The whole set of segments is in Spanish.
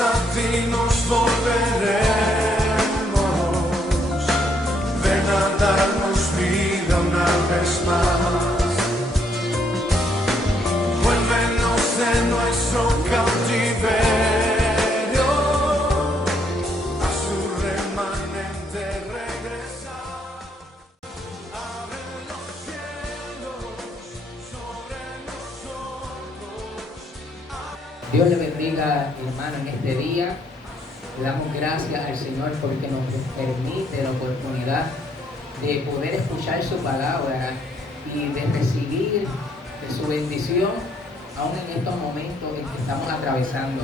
a ti nos volveremos. Ven a darnos vida una vez más. Vuélvenos de nuestro cautiverio a su remanente regresar. Abre los cielos sobre nosotros. Dios le bendiga, hermano, en este día. Le damos gracias al Señor porque nos permite la oportunidad de poder escuchar su palabra y de recibir de su bendición, aún en estos momentos en que estamos atravesando.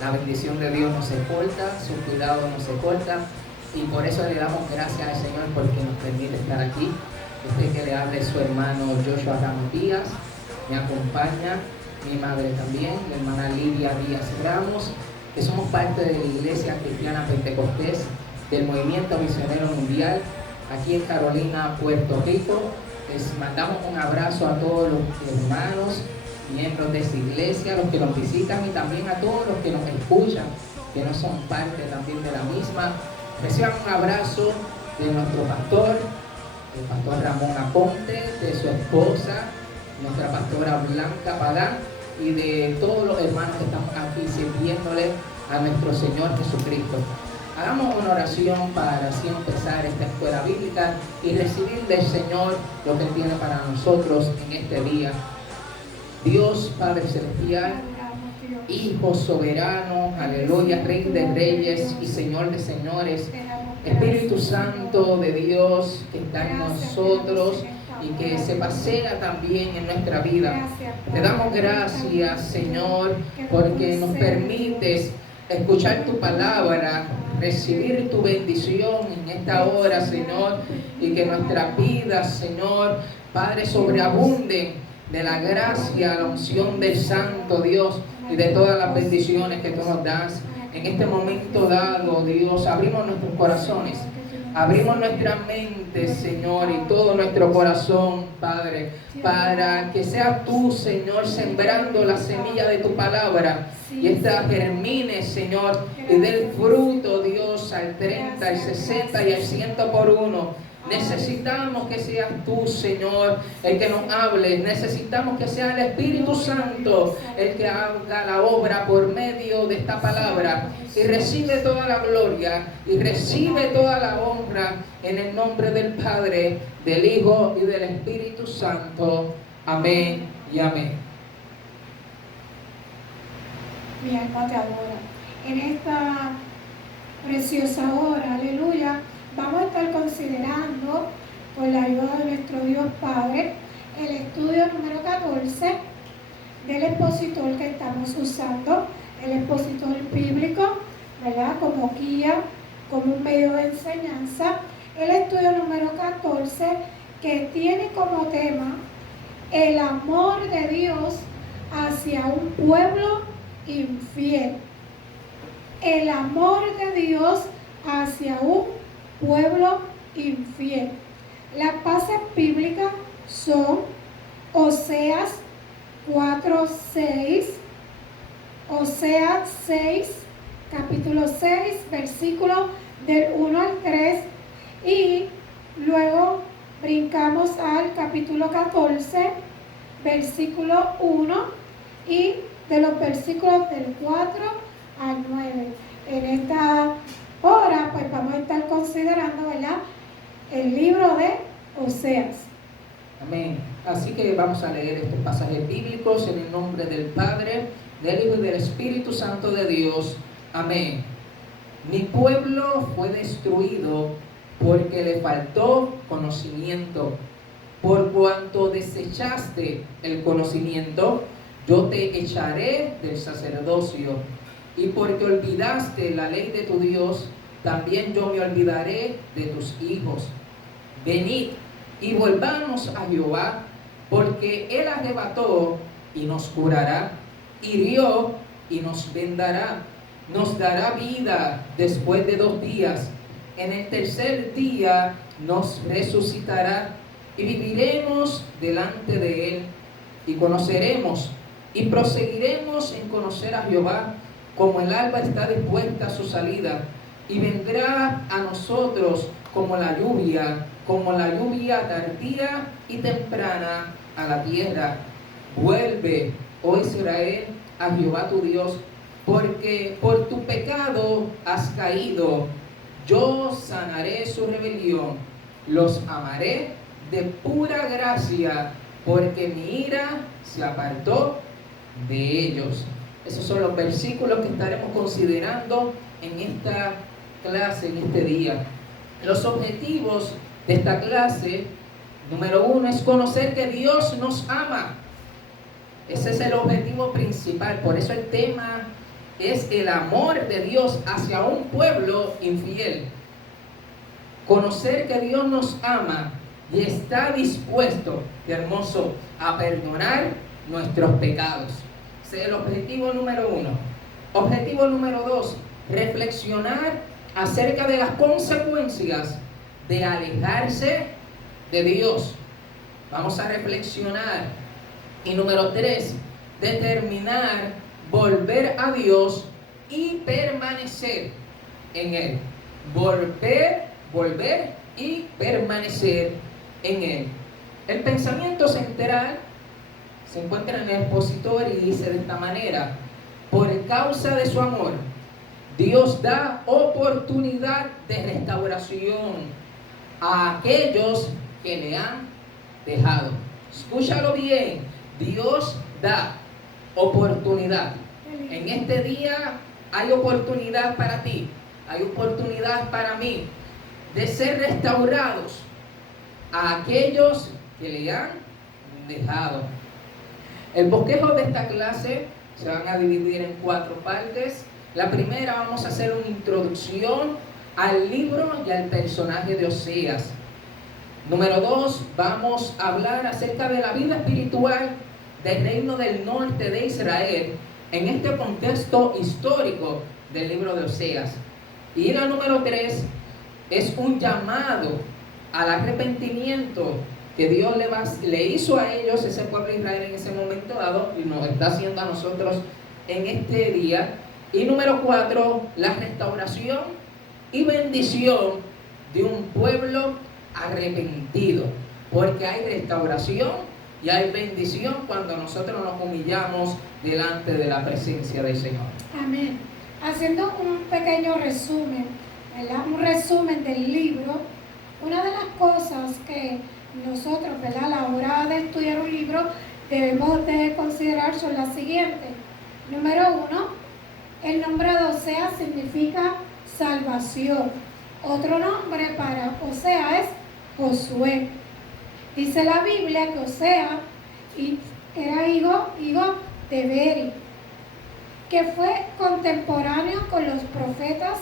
La bendición de Dios no se corta, su cuidado no se corta, y por eso le damos gracias al Señor porque nos permite estar aquí. Que le hable su hermano Joshua Ramos Díaz, me acompaña mi madre también, la hermana Lidia Díaz Ramos, que somos parte de la Iglesia Cristiana Pentecostés del Movimiento Misionero Mundial aquí en Carolina, Puerto Rico. Les mandamos un abrazo a todos los hermanos, miembros de esta iglesia, los que nos visitan y también a todos los que nos escuchan, que no son parte también de la misma. Reciban un abrazo de nuestro pastor, el pastor Ramón Aponte, de su esposa, nuestra pastora Blanca Padán, y de todos los hermanos que estamos aquí sirviéndole a nuestro Señor Jesucristo. Hagamos una oración para así empezar esta escuela bíblica y recibir del Señor lo que Él tiene para nosotros en este día. Dios Padre Celestial, Hijo soberano, aleluya, Rey de reyes y Señor de señores, Espíritu Santo de Dios que está en nosotros y que se pasea también en nuestra vida. Te damos gracias, Señor, porque nos permites escuchar tu palabra, recibir tu bendición en esta hora, Señor, y que nuestras vidas, Señor, Padre, sobreabunden de la gracia, la unción del Santo Dios y de todas las bendiciones que tú nos das. En este momento dado, Dios, abrimos nuestros corazones, abrimos nuestra mente, Señor, y todo nuestro corazón, Padre, para que seas tú, Señor, sembrando la semilla de tu palabra y esta germine, Señor, y dé fruto, Dios, al 30, al 60 y al 100 por uno. Necesitamos que seas tú, Señor, el que nos hable. Necesitamos que sea el Espíritu Santo el que haga la obra por medio de esta palabra. Y recibe toda la gloria y recibe toda la honra en el nombre del Padre, del Hijo y del Espíritu Santo. Amén y amén. Mi alma te adora. En esta preciosa hora, aleluya, vamos a estar considerando, con la ayuda de nuestro Dios Padre, el estudio número 14 del expositor que estamos usando, el expositor bíblico, ¿verdad? Como guía, como un medio de enseñanza. El estudio número 14 que tiene como tema el amor de Dios hacia un pueblo infiel. El amor de Dios hacia un pueblo infiel. Las bases bíblicas son Oseas 4:6, Oseas 6, capítulo 6, versículo del 1 al 3, y luego brincamos al capítulo 14, versículo 1, y de los versículos del 4 al 9. En esta hora, pues vamos a estar considerando, ¿verdad?, el libro de Oseas. Amén. Así que vamos a leer estos pasajes bíblicos en el nombre del Padre, del Hijo y del Espíritu Santo de Dios. Amén. Mi pueblo fue destruido porque le faltó conocimiento. Por cuanto desechaste el conocimiento, yo te echaré del sacerdocio. Y porque olvidaste la ley de tu Dios, también yo me olvidaré de tus hijos. Venid y volvamos a Jehová, porque Él arrebató y nos curará, hirió y nos vendará, nos dará vida después de 2 días. En el tercer día nos resucitará y viviremos delante de Él y conoceremos y proseguiremos en conocer a Jehová, como el alba está dispuesta a su salida, y vendrá a nosotros como la lluvia tardía y temprana a la tierra. Vuelve, oh Israel, a Jehová tu Dios, porque por tu pecado has caído. Yo sanaré su rebelión, los amaré de pura gracia, porque mi ira se apartó de ellos. Esos son los versículos que estaremos considerando en esta clase, en este día. Los objetivos de esta clase, número 1, es conocer que Dios nos ama. Ese es el objetivo principal. Por eso el tema es el amor de Dios hacia un pueblo infiel. Conocer que Dios nos ama y está dispuesto, qué hermoso, a perdonar nuestros pecados. Ese es el objetivo número 1. Objetivo número 2, reflexionar acerca de las consecuencias de alejarse de Dios. Vamos a reflexionar. Y número 3, determinar volver a Dios y permanecer en Él. Volver y permanecer en Él. El pensamiento central se encuentra en el expositor y dice de esta manera: por causa de su amor, Dios da oportunidad de restauración a aquellos que le han dejado. Escúchalo bien, Dios da oportunidad. En este día hay oportunidad para ti, hay oportunidad para mí de ser restaurados a aquellos que le han dejado. El bosquejo de esta clase se van a dividir en 4 partes. La primera, vamos a hacer una introducción al libro y al personaje de Oseas. Número 2, vamos a hablar acerca de la vida espiritual del reino del norte de Israel en este contexto histórico del libro de Oseas. Y la número 3 es un llamado al arrepentimiento que Dios le hizo a ellos, ese pueblo de Israel en ese momento dado, y nos está haciendo a nosotros en este día. Y número 4, la restauración y bendición de un pueblo arrepentido, porque hay restauración y hay bendición cuando nosotros nos humillamos delante de la presencia del Señor. Amén. Haciendo un pequeño resumen, ¿verdad? Un resumen del libro. Una de las cosas que nosotros, ¿verdad?, a la hora de estudiar un libro debemos de considerar son las siguientes. Número 1, el nombre de Oseas significa salvación. Otro nombre para Oseas es Josué. Dice la Biblia que Oseas era hijo de Beri, que fue contemporáneo con los profetas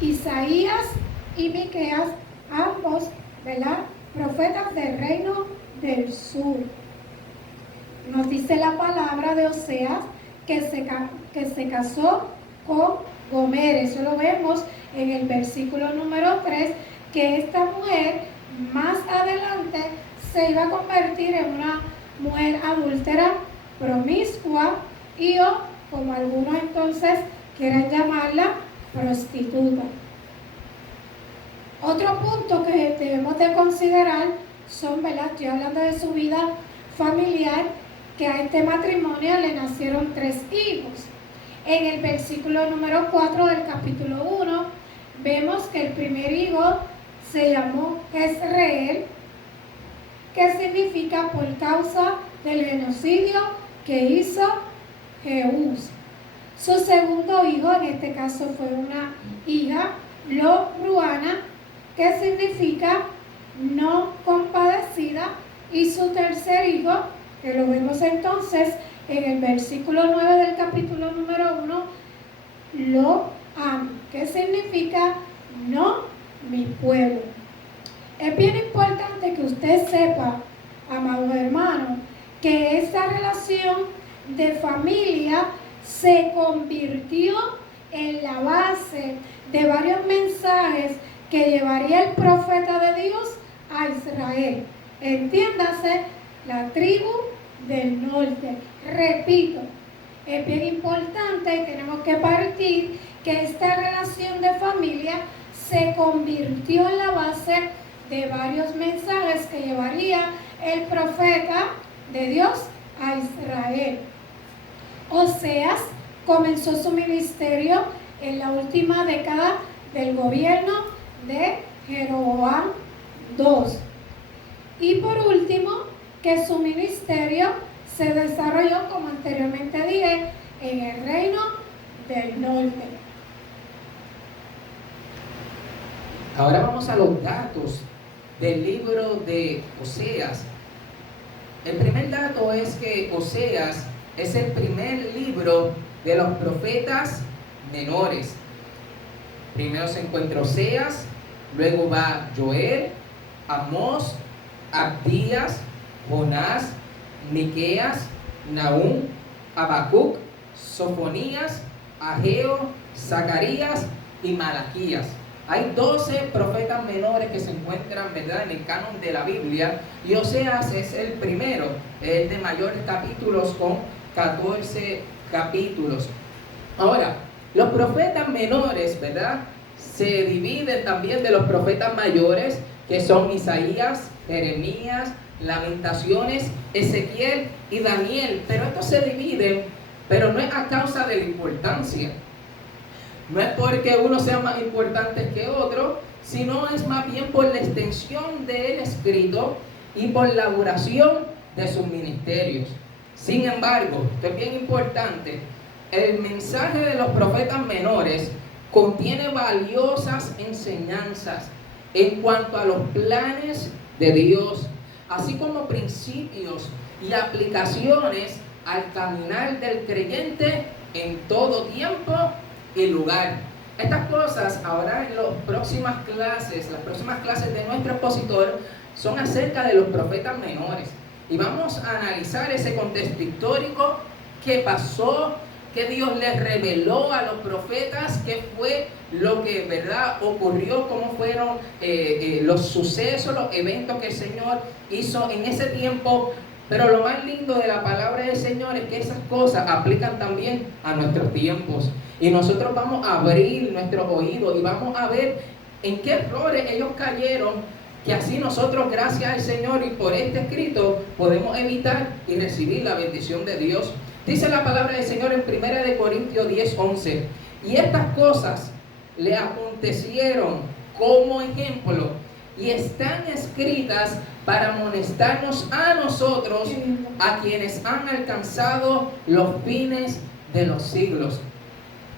Isaías y Miqueas, ambos, ¿verdad?, profetas del reino del sur. Nos dice la palabra de Oseas que se casó con Gomer. Eso lo vemos en el versículo número 3, que esta mujer más adelante se iba a convertir en una mujer adúltera, promiscua y o, como algunos entonces quieran llamarla, prostituta. Otro punto que debemos de considerar son, ¿verdad?, estoy hablando de su vida familiar, que a este matrimonio le nacieron 3 hijos. En el versículo número 4 del capítulo 1 vemos que el primer hijo se llamó Jezreel, que significa por causa del genocidio que hizo Jehús. Su segundo hijo, en este caso fue una hija, Lo-Ruana, que significa no compadecida, y su tercer hijo, que lo vemos entonces en el versículo 9 del capítulo número 1, Lo-Am, que significa no mi pueblo. Es bien importante que usted sepa, amados hermanos, que esta relación de familia se convirtió en la base de varios mensajes que llevaría el profeta de Dios a Israel. Entiéndase, la tribu del norte. Repito, es bien importante y tenemos que partir que esta relación de familia se convirtió en la base de varios mensajes que llevaría el profeta de Dios a Israel. Oseas comenzó su ministerio en la última década del gobierno de Jeroboam II. Y por último, que su ministerio se desarrolló, como anteriormente dije, en el reino del norte. Ahora vamos a los datos del libro de Oseas. El primer dato es que Oseas es el primer libro de los profetas menores. Primero se encuentra Oseas, luego va Joel, Amós, Abdías, Jonás, Miqueas, Nahum, Habacuc, Sofonías, Ageo, Zacarías y Malaquías. Hay 12 profetas menores que se encuentran, ¿verdad?, en el canon de la Biblia, y Oseas es el primero, es de mayores capítulos, con 14 capítulos. Ahora, los profetas menores, ¿verdad?, se dividen también de los profetas mayores, que son Isaías, Jeremías, Lamentaciones, Ezequiel y Daniel. Pero estos se dividen, pero no es a causa de la importancia. No es porque uno sea más importante que otro, sino es más bien por la extensión del escrito y por la duración de sus ministerios. Sin embargo, esto es bien importante, el mensaje de los profetas menores contiene valiosas enseñanzas en cuanto a los planes de Dios, así como principios y aplicaciones al caminar del creyente en todo tiempo y lugar. Estas cosas ahora en las próximas clases de nuestro expositor son acerca de los profetas menores. Y vamos a analizar ese contexto histórico, qué pasó, qué Dios les reveló a los profetas, qué fue lo que, ¿verdad?, ocurrió, cómo fueron los sucesos, los eventos que el Señor hizo en ese tiempo. Pero lo más lindo de la palabra del Señor es que esas cosas aplican también a nuestros tiempos. Y nosotros vamos a abrir nuestros oídos y vamos a ver en qué errores ellos cayeron, que así nosotros, gracias al Señor y por este escrito, podemos evitar y recibir la bendición de Dios. Dice la palabra del Señor en 1 Corintios 10:11: y estas cosas le acontecieron como ejemplo y están escritas para amonestarnos a nosotros, a quienes han alcanzado los fines de los siglos.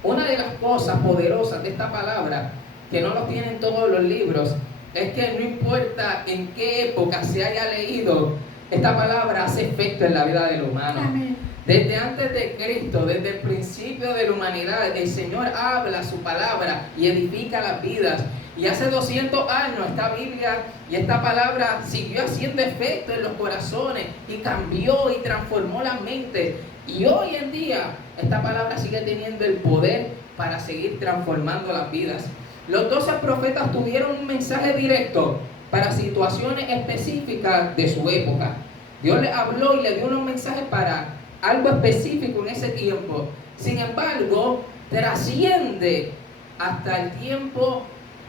Una de las cosas poderosas de esta palabra, que no lo tienen todos los libros, es que no importa en qué época se haya leído, esta palabra hace efecto en la vida del humano. Amén. Desde antes de Cristo, desde el principio de la humanidad, el Señor habla su palabra y edifica las vidas. Y hace 200 años esta Biblia y esta palabra siguió haciendo efecto en los corazones y cambió y transformó la mente. Y hoy en día esta palabra sigue teniendo el poder para seguir transformando las vidas. Los 12 profetas tuvieron un mensaje directo para situaciones específicas de su época. Dios les habló y le dio unos mensajes para algo específico en ese tiempo. Sin embargo, trasciende hasta el tiempo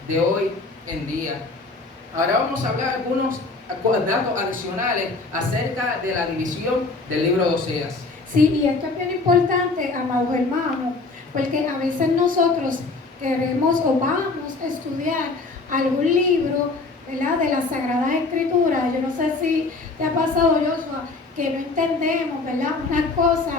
de hoy en día. Ahora vamos a hablar algunos datos adicionales acerca de la división del libro de Oseas. Sí, y esto es bien importante, amados hermanos, porque a veces nosotros queremos o vamos a estudiar algún libro, ¿verdad?, de las Sagradas Escrituras. Yo no sé si te ha pasado, Joshua, que no entendemos, ¿verdad?, unas cosas,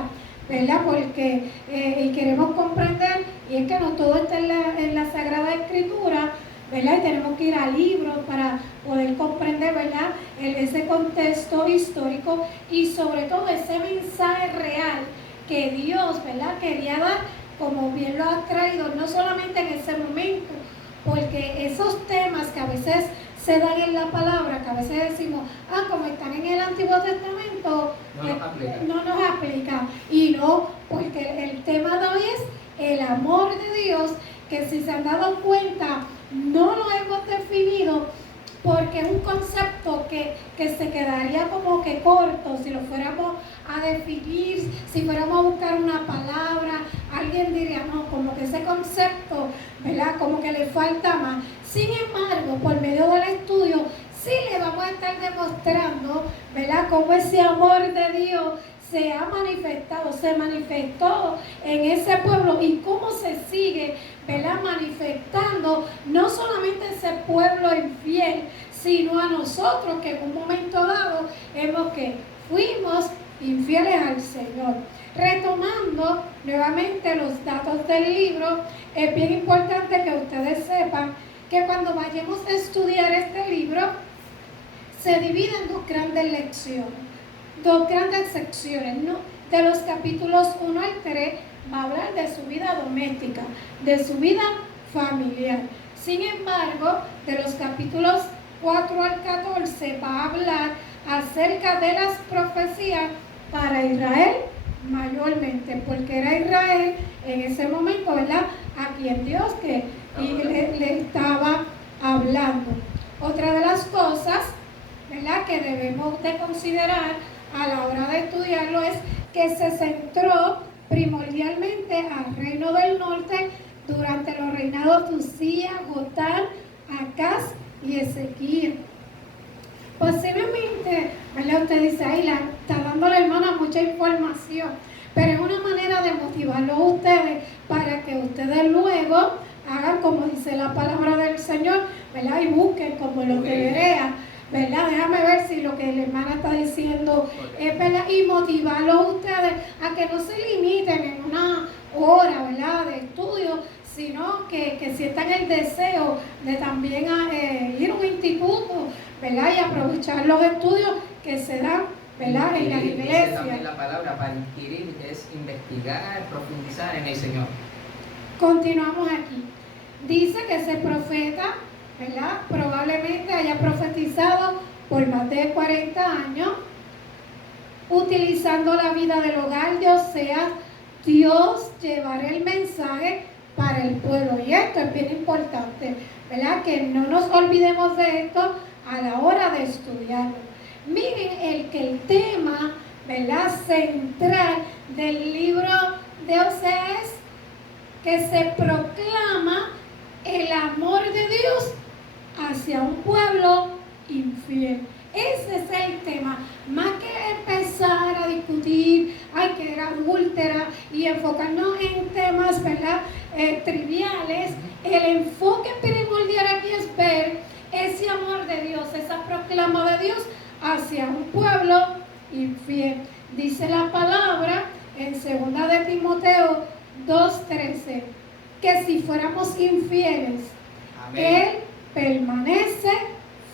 ¿verdad?, porque y queremos comprender, y es que no todo está en la Sagrada Escritura, ¿verdad?, y tenemos que ir a libros para poder comprender, ¿verdad?, ese contexto histórico y sobre todo ese mensaje real que Dios, ¿verdad?, quería dar, como bien lo ha traído, no solamente en ese momento, porque esos temas que a veces se dan en la palabra, que a veces decimos, como están en el Antiguo Testamento, no nos aplica. Y no, porque el tema de hoy es el amor de Dios, que si se han dado cuenta, no lo hemos definido porque es un concepto que se quedaría como que corto si lo fuéramos a definir, si fuéramos a buscar una palabra, alguien diría, no, como que ese concepto, ¿verdad? Como que le falta más. Sin embargo, por medio del estudio, sí le vamos a estar demostrando, ¿verdad?, cómo ese amor de Dios se ha manifestado, se manifestó en ese pueblo y cómo se sigue, ¿verdad?, manifestando no solamente ese pueblo infiel, sino a nosotros que en un momento dado fuimos infieles al Señor. Retomando nuevamente los datos del libro, es bien importante que ustedes sepan que cuando vayamos a estudiar este libro, se divide en dos grandes lecciones. Dos grandes secciones, ¿no? De los capítulos 1 al 3 va a hablar de su vida doméstica, de su vida familiar. Sin embargo, de los capítulos 4 al 14 va a hablar acerca de las profecías para Israel mayormente, porque era Israel en ese momento, ¿verdad?, a quien Dios le estaba hablando. Otra de las cosas, ¿verdad?, que debemos de considerar a la hora de estudiarlo es que se centró primordialmente al reino del norte durante los reinados de Uzías, Jotam, Acaz y Ezequiel. Posiblemente, ¿verdad?, usted dice, ahí está dando la hermana mucha información, pero es una manera de motivarlos a ustedes para que ustedes luego hagan como dice la palabra del Señor, ¿verdad?, y busquen como lo que lean, ¿verdad? Déjame ver si lo que la hermana está diciendo es verdad, y motivarlos a ustedes a que no se limiten en una hora, ¿verdad?, de estudio, sino que sientan el deseo de también ir a un instituto, ¿verdad?, y aprovechar los estudios que se dan, ¿verdad?, en las iglesias. Dice también la palabra para inquirir es investigar, profundizar en el Señor. Continuamos aquí. Dice que ese profeta, ¿verdad?, probablemente haya profetizado por más de 40 años, utilizando la vida del hogar de Oseas, Dios llevará el mensaje para el pueblo. Y esto es bien importante, ¿verdad?, que no nos olvidemos de esto a la hora de estudiarlo. Miren el tema, ¿verdad?, central del libro de Oseas, que se proclama el amor de Dios hacia un pueblo infiel. Ese es el tema. Más que empezar a discutir, ay, que era adúltera, y enfocarnos en temas, ¿verdad?, triviales, el enfoque primordial aquí es ver ese amor de Dios, esa proclama de Dios hacia un pueblo infiel. Dice la palabra en 2 de Timoteo 2:13, que si fuéramos infieles, amén, Él permanece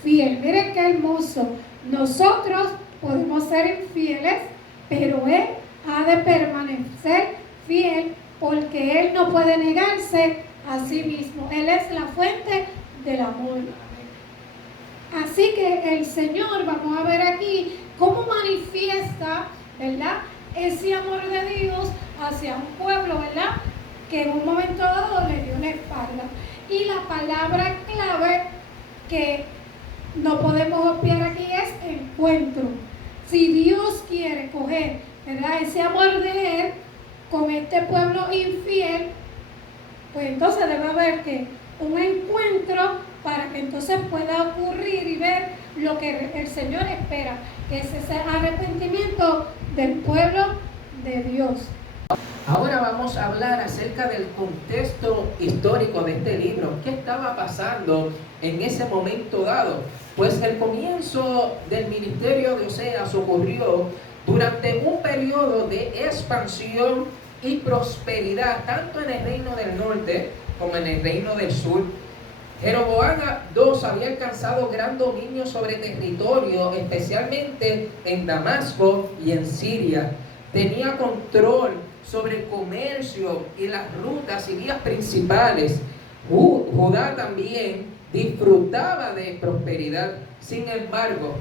fiel. Miren qué hermoso. Nosotros podemos ser infieles, pero Él ha de permanecer fiel, porque Él no puede negarse a sí mismo. Él es la fuente del amor. Así que el Señor, vamos a ver aquí cómo manifiesta, ¿verdad?, ese amor de Dios hacia un pueblo, ¿verdad?, que en un momento dado le dio la espalda. Y la palabra clave que no podemos obviar aquí es encuentro. Si Dios quiere coger, ¿verdad?, ese amor de Él con este pueblo infiel, pues entonces debe haber que un encuentro para que entonces pueda ocurrir y ver lo que el Señor espera, que es ese arrepentimiento del pueblo de Dios. Ahora vamos a hablar acerca del contexto histórico de este libro. ¿Qué estaba pasando en ese momento dado? Pues el comienzo del ministerio de Oseas ocurrió durante un periodo de expansión y prosperidad, tanto en el reino del norte como en el reino del sur. Jeroboam II había alcanzado gran dominio sobre territorio, especialmente en Damasco y en Siria. Tenía control sobre el comercio y las rutas y vías principales. Judá también disfrutaba de prosperidad. Sin embargo,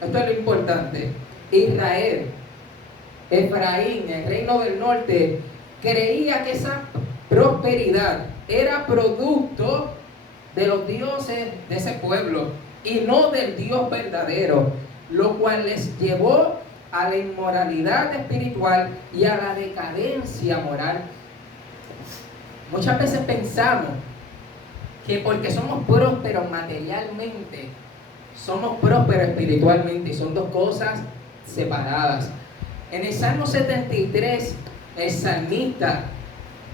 esto es lo importante, Efraín, el reino del norte, creía que esa prosperidad era producto de los dioses de ese pueblo. y no del Dios verdadero, lo cual les llevó a la inmoralidad espiritual y a la decadencia moral. Muchas veces pensamos que porque somos prósperos materialmente, somos prósperos espiritualmente, y son dos cosas separadas. En el Salmo 73, el salmista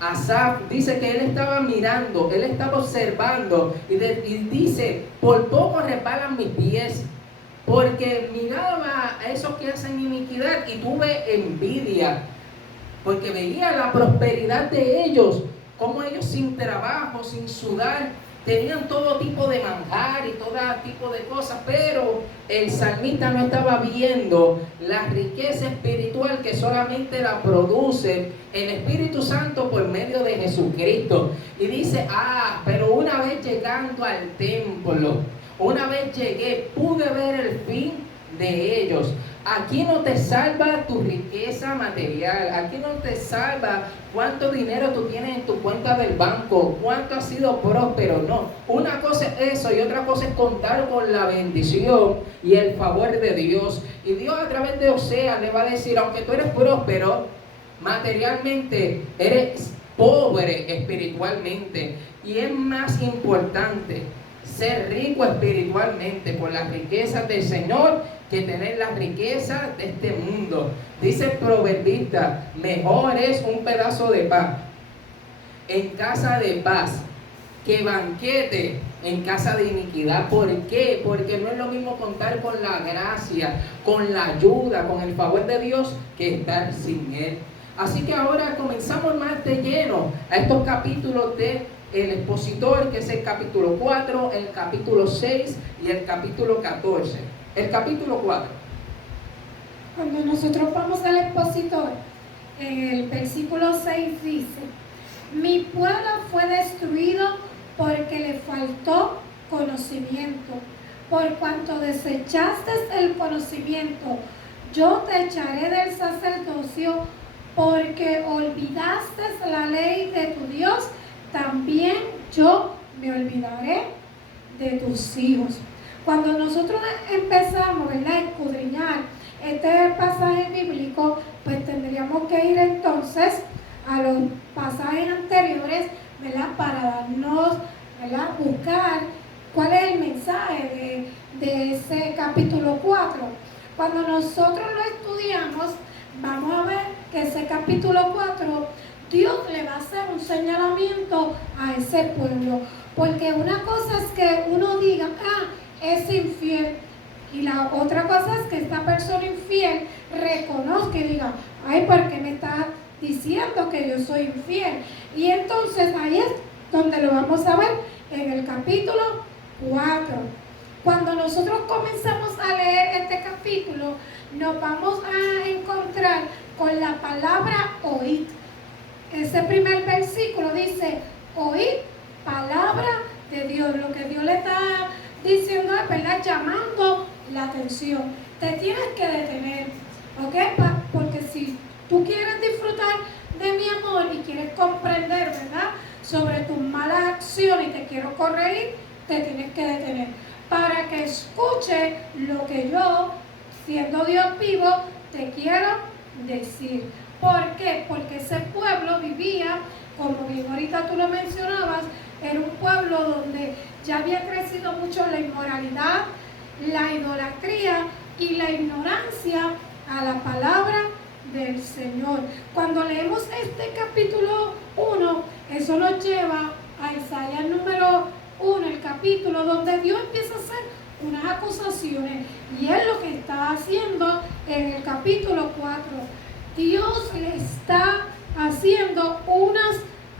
Asaf dice que él estaba mirando, él estaba observando y dice, por poco resbalan mis pies, porque miraba a esos que hacen iniquidad y tuve envidia, porque veía la prosperidad de ellos, como ellos sin trabajo, sin sudar, tenían todo tipo de manjar y todo tipo de cosas, pero el salmista no estaba viendo la riqueza espiritual que solamente la produce el Espíritu Santo por medio de Jesucristo. Y dice, pero una vez llegando al templo, una vez llegué, pude ver el fin de ellos. Aquí no te salva tu riqueza material, aquí no te salva cuánto dinero tú tienes en tu cuenta del banco, cuánto has sido próspero, no. Una cosa es eso y otra cosa es contar con la bendición y el favor de Dios. Y Dios a través de Oseas le va a decir, aunque tú eres próspero materialmente, eres pobre espiritualmente, y es más importante ser rico espiritualmente por las riquezas del Señor que tener las riquezas de este mundo. Dice el proverbista, mejor es un pedazo de pan en casa de paz que banquete en casa de iniquidad. ¿Por qué? Porque no es lo mismo contar con la gracia, con la ayuda, con el favor de Dios, que estar sin Él. Así que ahora comenzamos más de lleno a estos capítulos de el expositor, que es el capítulo 4, el capítulo 6 y el capítulo 14. El capítulo 4. Cuando nosotros vamos al expositor, en el versículo 6 dice, mi pueblo fue destruido porque le faltó conocimiento. Por cuanto desechaste el conocimiento, yo te echaré del sacerdocio, porque olvidaste la ley de tu Dios, también yo me olvidaré de tus hijos. Cuando nosotros empezamos, ¿verdad?, a escudriñar este pasaje bíblico, pues tendríamos que ir entonces a los pasajes anteriores, ¿verdad?, para darnos, ¿verdad?, buscar cuál es el mensaje de ese capítulo 4. Cuando nosotros lo estudiamos, vamos a ver que ese capítulo 4, Dios le va a hacer un señalamiento a ese pueblo. Porque una cosa es que uno diga, es infiel, y la otra cosa es que esta persona infiel reconozca y diga, ¿por qué me está diciendo que yo soy infiel? Y entonces ahí es donde lo vamos a ver en el capítulo 4. Cuando nosotros comenzamos a leer este capítulo, nos vamos a encontrar con la palabra oíd. Ese primer versículo dice, oíd palabra de Dios. Lo que Dios le está diciendo es, ¿verdad?, llamando la atención. Te tienes que detener, ¿ok? Porque si tú quieres disfrutar de mi amor y quieres comprender, ¿verdad?, sobre tus malas acciones y te quiero corregir, te tienes que detener para que escuche lo que yo, siendo Dios vivo, te quiero decir. ¿Por qué? Porque ese pueblo vivía, como bien ahorita tú lo mencionabas, era un pueblo donde ya había crecido mucho la inmoralidad, la idolatría y la ignorancia a la palabra del Señor. Cuando leemos este capítulo 1, eso nos lleva a Isaías número 1, el capítulo donde Dios empieza a hacer unas acusaciones, y es lo que está haciendo en el capítulo 4. Dios le está haciendo unas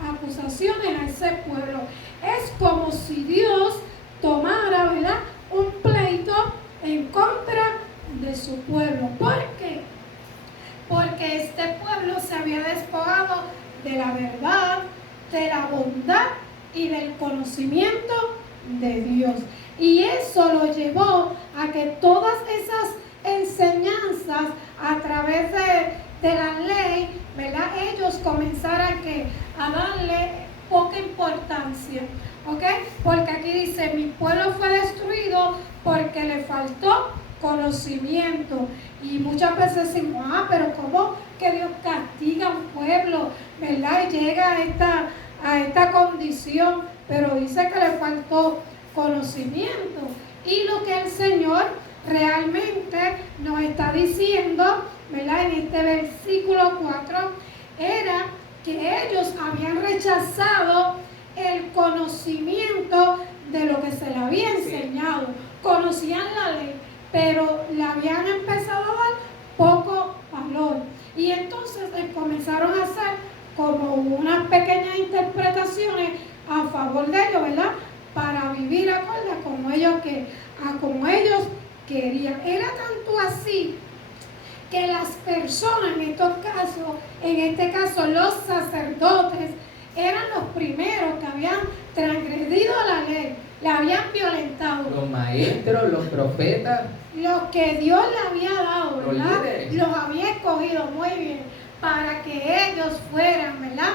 acusaciones a ese pueblo. Es como si Dios tomara, ¿verdad?, un pleito en contra de su pueblo. ¿Por qué? Porque este pueblo se había despojado de la verdad, de la bondad y del conocimiento de Dios. Y eso lo llevó a que todas esas enseñanzas a través de la ley, ¿verdad?, ellos comenzaran a darle poca importancia, ¿ok? Porque aquí dice, mi pueblo fue destruido porque le faltó conocimiento. Y muchas veces decimos, pero ¿cómo que Dios castiga a un pueblo, verdad? Y llega a esta condición, pero dice que le faltó conocimiento. Y lo que el Señor realmente nos está diciendo, ¿verdad? En este versículo 4, era que ellos habían rechazado el conocimiento de lo que se les había enseñado. Conocían la ley, pero le habían empezado a dar poco valor. Y entonces comenzaron a hacer como unas pequeñas interpretaciones a favor de ellos, ¿verdad? Para vivir acorde a como ellos querían. Era tanto así que las personas en este caso los sacerdotes, eran los primeros que habían transgredido la ley, la habían violentado. Los maestros, los profetas, Los que Dios le había dado, los ¿verdad? líderes. Los había escogido muy bien para que ellos fueran, ¿verdad?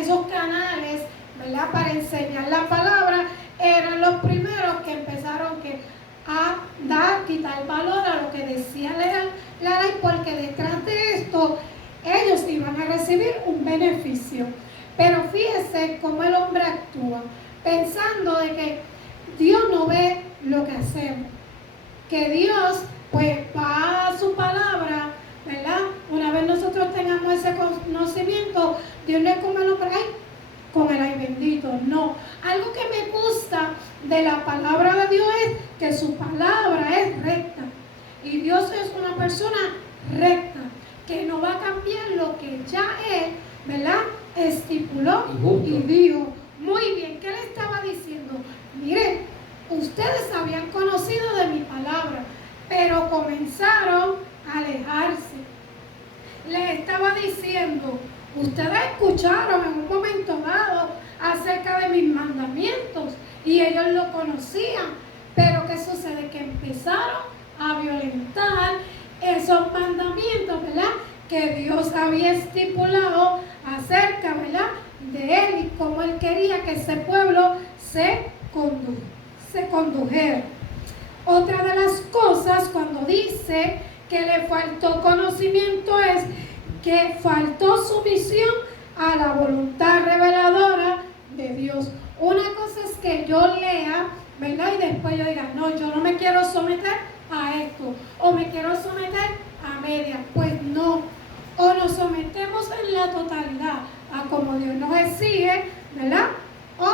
Esos canales, ¿verdad? Para enseñar la palabra, eran los primeros que empezaron a quitar valor a lo que decía la ley, porque detrás de esto ellos iban a recibir un beneficio. Pero fíjese cómo el hombre actúa, pensando de que Dios no ve lo que hacemos, que Dios pues va a su palabra, ¿verdad? Una vez nosotros tengamos ese conocimiento, Dios no es como el hombre, con el ay bendito, no. Algo que me gusta de la palabra de Dios es que su palabra es recta, y Dios es una persona recta, que no va a cambiar lo que ya Él, ¿verdad?, estipuló y dijo. Muy bien, ¿qué le estaba diciendo? Miren, ustedes habían conocido de mi palabra, pero comenzaron a alejarse. Les estaba diciendo, ustedes escucharon en un momento dado acerca de mis mandamientos y ellos lo conocían, pero ¿qué sucede? Que empezaron a violentar esos mandamientos, ¿verdad?, que Dios había estipulado acerca, ¿verdad?, de Él y cómo Él quería que ese pueblo se condujera. Otra de las cosas cuando dice que le faltó conocimiento es que faltó sumisión a la voluntad reveladora de Dios. Una cosa es que yo lea, ¿verdad?, y después yo diga, no, yo no me quiero someter a esto, o me quiero someter a media. Pues no, o nos sometemos en la totalidad a como Dios nos exige, ¿verdad?, o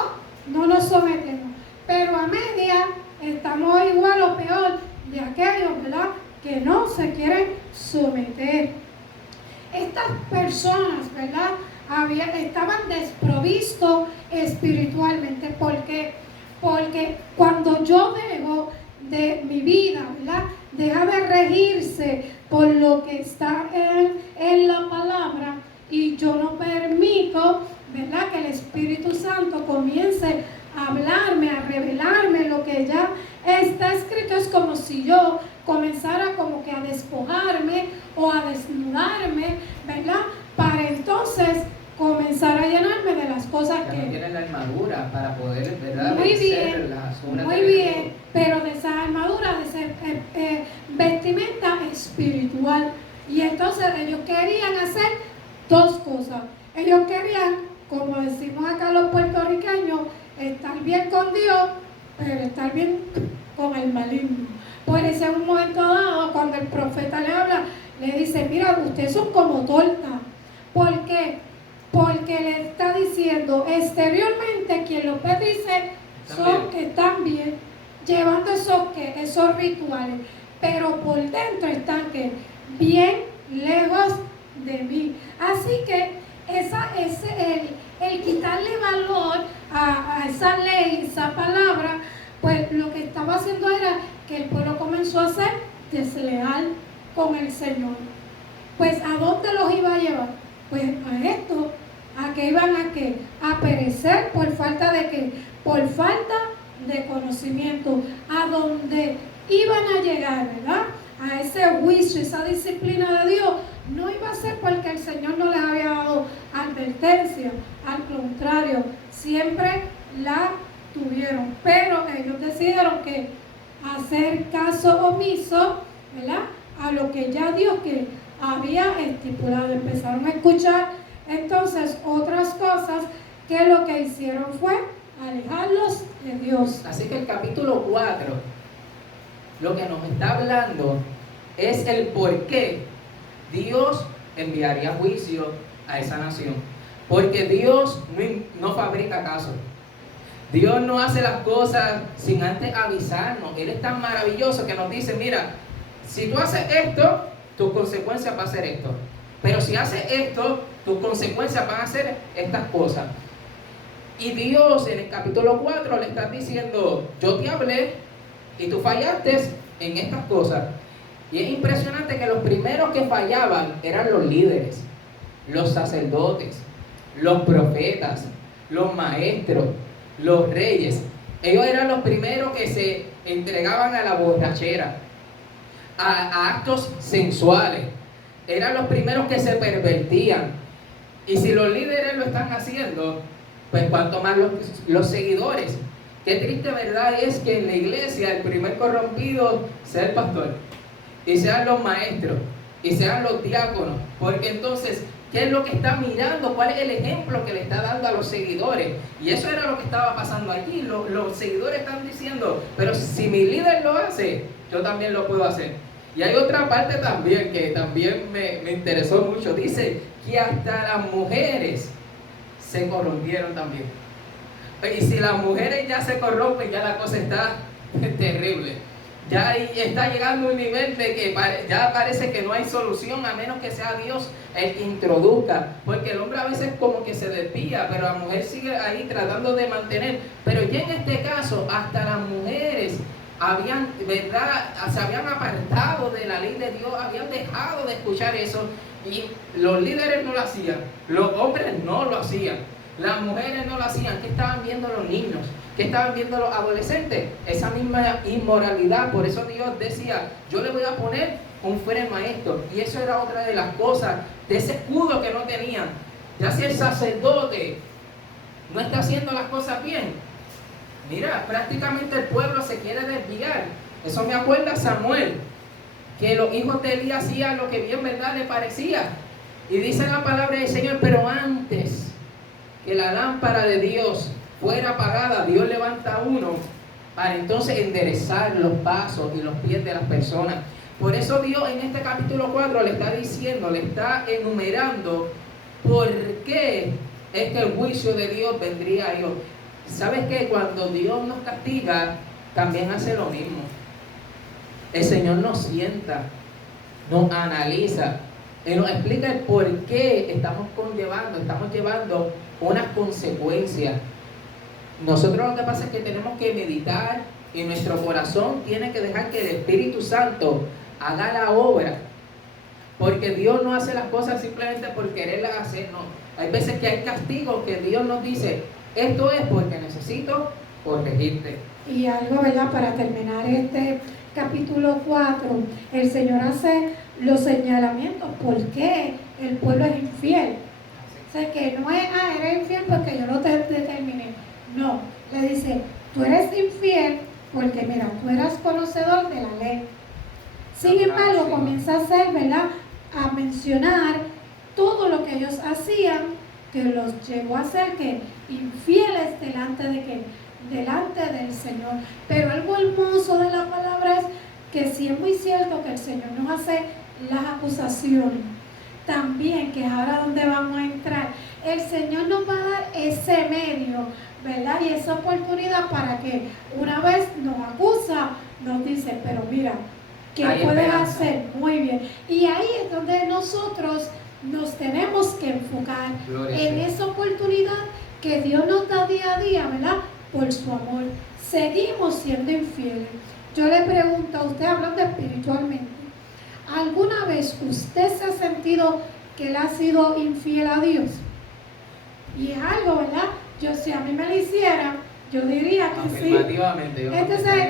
no nos sometemos. Pero a media estamos igual o peor de aquellos, ¿verdad?, que no se quieren someter. Estas personas, ¿verdad?, estaban desprovistos espiritualmente. ¿Por qué? Porque cuando yo dejo de mi vida, ¿verdad?, deja de regirse por lo que está en la palabra, y yo no permito, ¿verdad?, que el Espíritu Santo comience a hablarme, a revelarme lo que ya está escrito. Es como si yo comenzara como que a despojarme o a desnudarme, ¿verdad?, para entonces comenzar a llenarme de las cosas que no tienen la armadura para poder, ¿verdad?, muy vencer bien, las obras muy del bien, enemigo. pero de esa armadura, de esa vestimenta espiritual. Y entonces ellos querían hacer dos cosas. Ellos querían, como decimos acá los puertorriqueños, estar bien con Dios, pero estar bien con el maligno. Por eso en un momento dado, cuando el profeta le habla, le dice, mira, ustedes son como tortas. ¿Por qué? Porque le está diciendo exteriormente, quien lo ve dice son que están bien, llevando esos rituales, pero por dentro están que bien lejos de mí. Así que el quitarle valor a esa ley, esa palabra, pues lo que estaba haciendo era que el pueblo comenzó a ser desleal con el Señor. Pues ¿a dónde los iba a llevar? Pues a esto, a que iban a perecer por falta de qué, por falta de conocimiento, a donde iban a llegar, ¿verdad?, a ese juicio, esa disciplina de Dios. No iba a ser porque el Señor no les había dado advertencia, al contrario, siempre la tuvieron, pero ellos decidieron que hacer caso omiso, ¿verdad?, a lo que ya Dios que había estipulado. Empezaron a escuchar entonces otras cosas que lo que hicieron fue alejarlos de Dios. Así que el capítulo 4 lo que nos está hablando es el por qué Dios enviaría juicio a esa nación. Porque Dios no fabrica caso. Dios no hace las cosas sin antes avisarnos. Él es tan maravilloso que nos dice, mira, si tú haces esto, tus consecuencias van a ser esto. Pero si haces esto, tus consecuencias van a ser estas cosas. Y Dios en el capítulo 4 le está diciendo, yo te hablé y tú fallaste en estas cosas. Y es impresionante que los primeros que fallaban eran los líderes, los sacerdotes, los profetas, los maestros, los reyes. Ellos eran los primeros que se entregaban a la borrachera, a actos sensuales. Eran los primeros que se pervertían. Y si los líderes lo están haciendo, pues cuanto más los seguidores. Qué triste verdad es que en la iglesia el primer corrompido sea el pastor, y sean los maestros, y sean los diáconos. Porque entonces, ¿qué es lo que está mirando? ¿Cuál es el ejemplo que le está dando a los seguidores? Y eso era lo que estaba pasando aquí. Los seguidores están diciendo, pero si mi líder lo hace, yo también lo puedo hacer. Y hay otra parte también que también me interesó mucho. Dice que hasta las mujeres se corrompieron también. Y si las mujeres ya se corrompen, ya la cosa está terrible. Ya está llegando a un nivel de que ya parece que no hay solución a menos que sea Dios el que introduzca. Porque el hombre a veces como que se desvía, pero la mujer sigue ahí tratando de mantener. Pero ya en este caso, hasta las mujeres habían, ¿verdad?, se habían apartado de la ley de Dios, habían dejado de escuchar eso, y los líderes no lo hacían, los hombres no lo hacían, las mujeres no lo hacían. ¿Qué estaban viendo los niños? ¿Qué estaban viendo los adolescentes? Esa misma inmoralidad. Por eso Dios decía, yo le voy a poner un freno a esto. Y eso era otra de las cosas, de ese escudo que no tenían. Ya si el sacerdote no está haciendo las cosas bien, mira, prácticamente el pueblo se quiere desviar. Eso me acuerda a Samuel, que los hijos de Elí hacían lo que bien verdad le parecía. Y dice la palabra del Señor, pero antes que la lámpara de Dios fuera apagada, Dios levanta a uno para entonces enderezar los pasos y los pies de las personas. Por eso Dios en este capítulo 4 le está diciendo, le está enumerando por qué es que el juicio de Dios vendría a ellos. ¿Sabes qué? Cuando Dios nos castiga, también hace lo mismo. El Señor nos sienta, nos analiza y nos explica el por qué estamos llevando unas consecuencias. Nosotros lo que pasa es que tenemos que meditar y nuestro corazón tiene que dejar que el Espíritu Santo haga la obra. Porque Dios no hace las cosas simplemente por quererlas hacer, no. Hay veces que hay castigos que Dios nos dice, esto es porque necesito corregirte. Y algo, ¿verdad?, para terminar este capítulo 4, el Señor hace los señalamientos por qué el pueblo es infiel. O sea, que no es, eres infiel porque yo no te determiné. No, le dice, tú eres infiel porque, mira, tú eras conocedor de la ley. Sin embargo, comienza a hacer, ¿verdad?, a mencionar todo lo que ellos hacían, que los llevó a ser que infieles delante de qué, delante del Señor. Pero algo hermoso de la palabra es que sí es muy cierto que el Señor nos hace las acusaciones. También, que es ahora donde vamos a entrar, el Señor nos va a dar ese medio, ¿verdad?, y esa oportunidad para que una vez nos acusa, nos dice, pero mira, ¿qué puedes hacer? Muy bien. Y ahí es donde nosotros nos tenemos que enfocar en esa oportunidad que Dios nos da día a día, ¿verdad?, por su amor. Seguimos siendo infieles. Yo le pregunto a usted, hablando espiritualmente, ¿alguna vez usted se ha sentido que él ha sido infiel a Dios? Y es algo, ¿verdad? Yo, si a mí me lo hiciera, yo diría que sí. Afirmativamente, yo Entonces,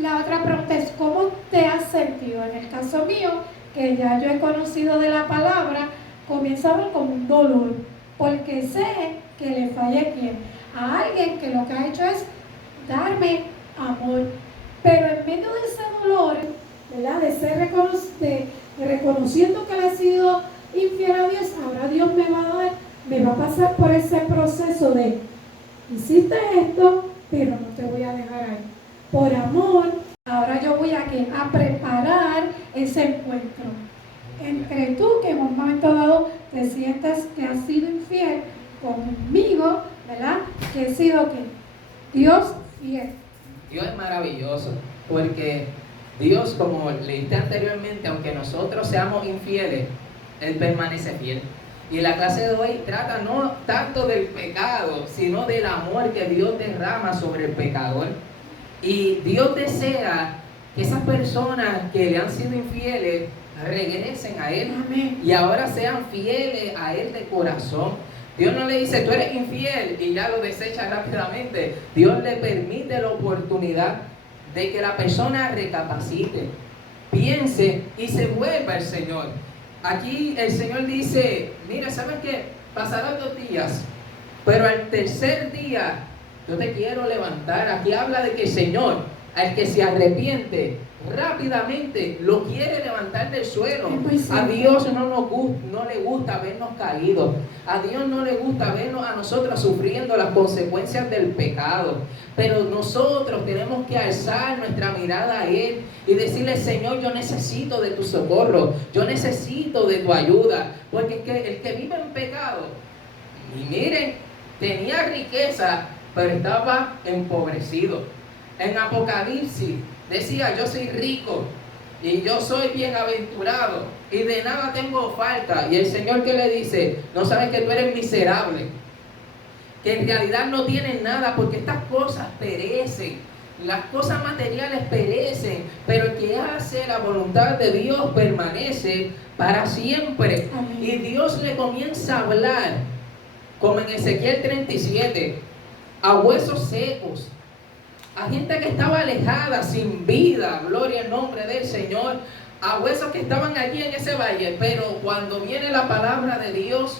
la otra pregunta es, ¿cómo te has sentido? En el caso mío, que ya yo he conocido de la palabra, comienza a ver como un dolor, porque sé que le fallé a alguien que lo que ha hecho es darme amor. Pero en medio de ese dolor, ¿verdad? De ser reconociendo que le he sido infiel a Dios, ahora Dios me va a pasar por ese proceso de, hiciste esto, pero no te voy a dejar ahí. Por amor, ahora yo voy a preparar ese encuentro entre tú, que en un momento dado te sientes que has sido infiel conmigo, ¿verdad? Que he sido que Dios fiel. Dios es maravilloso, porque Dios, como leíste anteriormente, aunque nosotros seamos infieles, Él permanece fiel. Y la clase de hoy trata no tanto del pecado, sino del amor que Dios derrama sobre el pecador. Y Dios desea que esas personas que le han sido infieles regresen a Él. Amén. Y ahora sean fieles a Él de corazón. Dios no le dice, tú eres infiel, y ya lo desecha rápidamente. Dios le permite la oportunidad de que la persona recapacite, piense y se vuelva al Señor. Aquí el Señor dice, mira, ¿sabes qué? Pasarán 2 días, pero al tercer día yo te quiero levantar. Aquí habla de que el Señor, al que se arrepiente, rápidamente lo quiere levantar del suelo. A Dios no le gusta vernos caídos. A Dios no le gusta vernos a nosotros sufriendo las consecuencias del pecado. Pero nosotros tenemos que alzar nuestra mirada a Él y decirle, Señor, yo necesito de tu socorro, yo necesito de tu ayuda. Porque el que vive en pecado, y miren, tenía riqueza, pero estaba empobrecido. En Apocalipsis decía, yo soy rico y yo soy bienaventurado y de nada tengo falta. Y el Señor, ¿qué le dice? No sabes que tú eres miserable, que en realidad no tienes nada, porque estas cosas perecen, las cosas materiales perecen, pero el que hace la voluntad de Dios permanece para siempre. Amén. Y Dios le comienza a hablar, como en Ezequiel 37, a huesos secos, a gente que estaba alejada, sin vida, gloria al nombre del Señor, a huesos que estaban allí en ese valle. Pero cuando viene la palabra de Dios,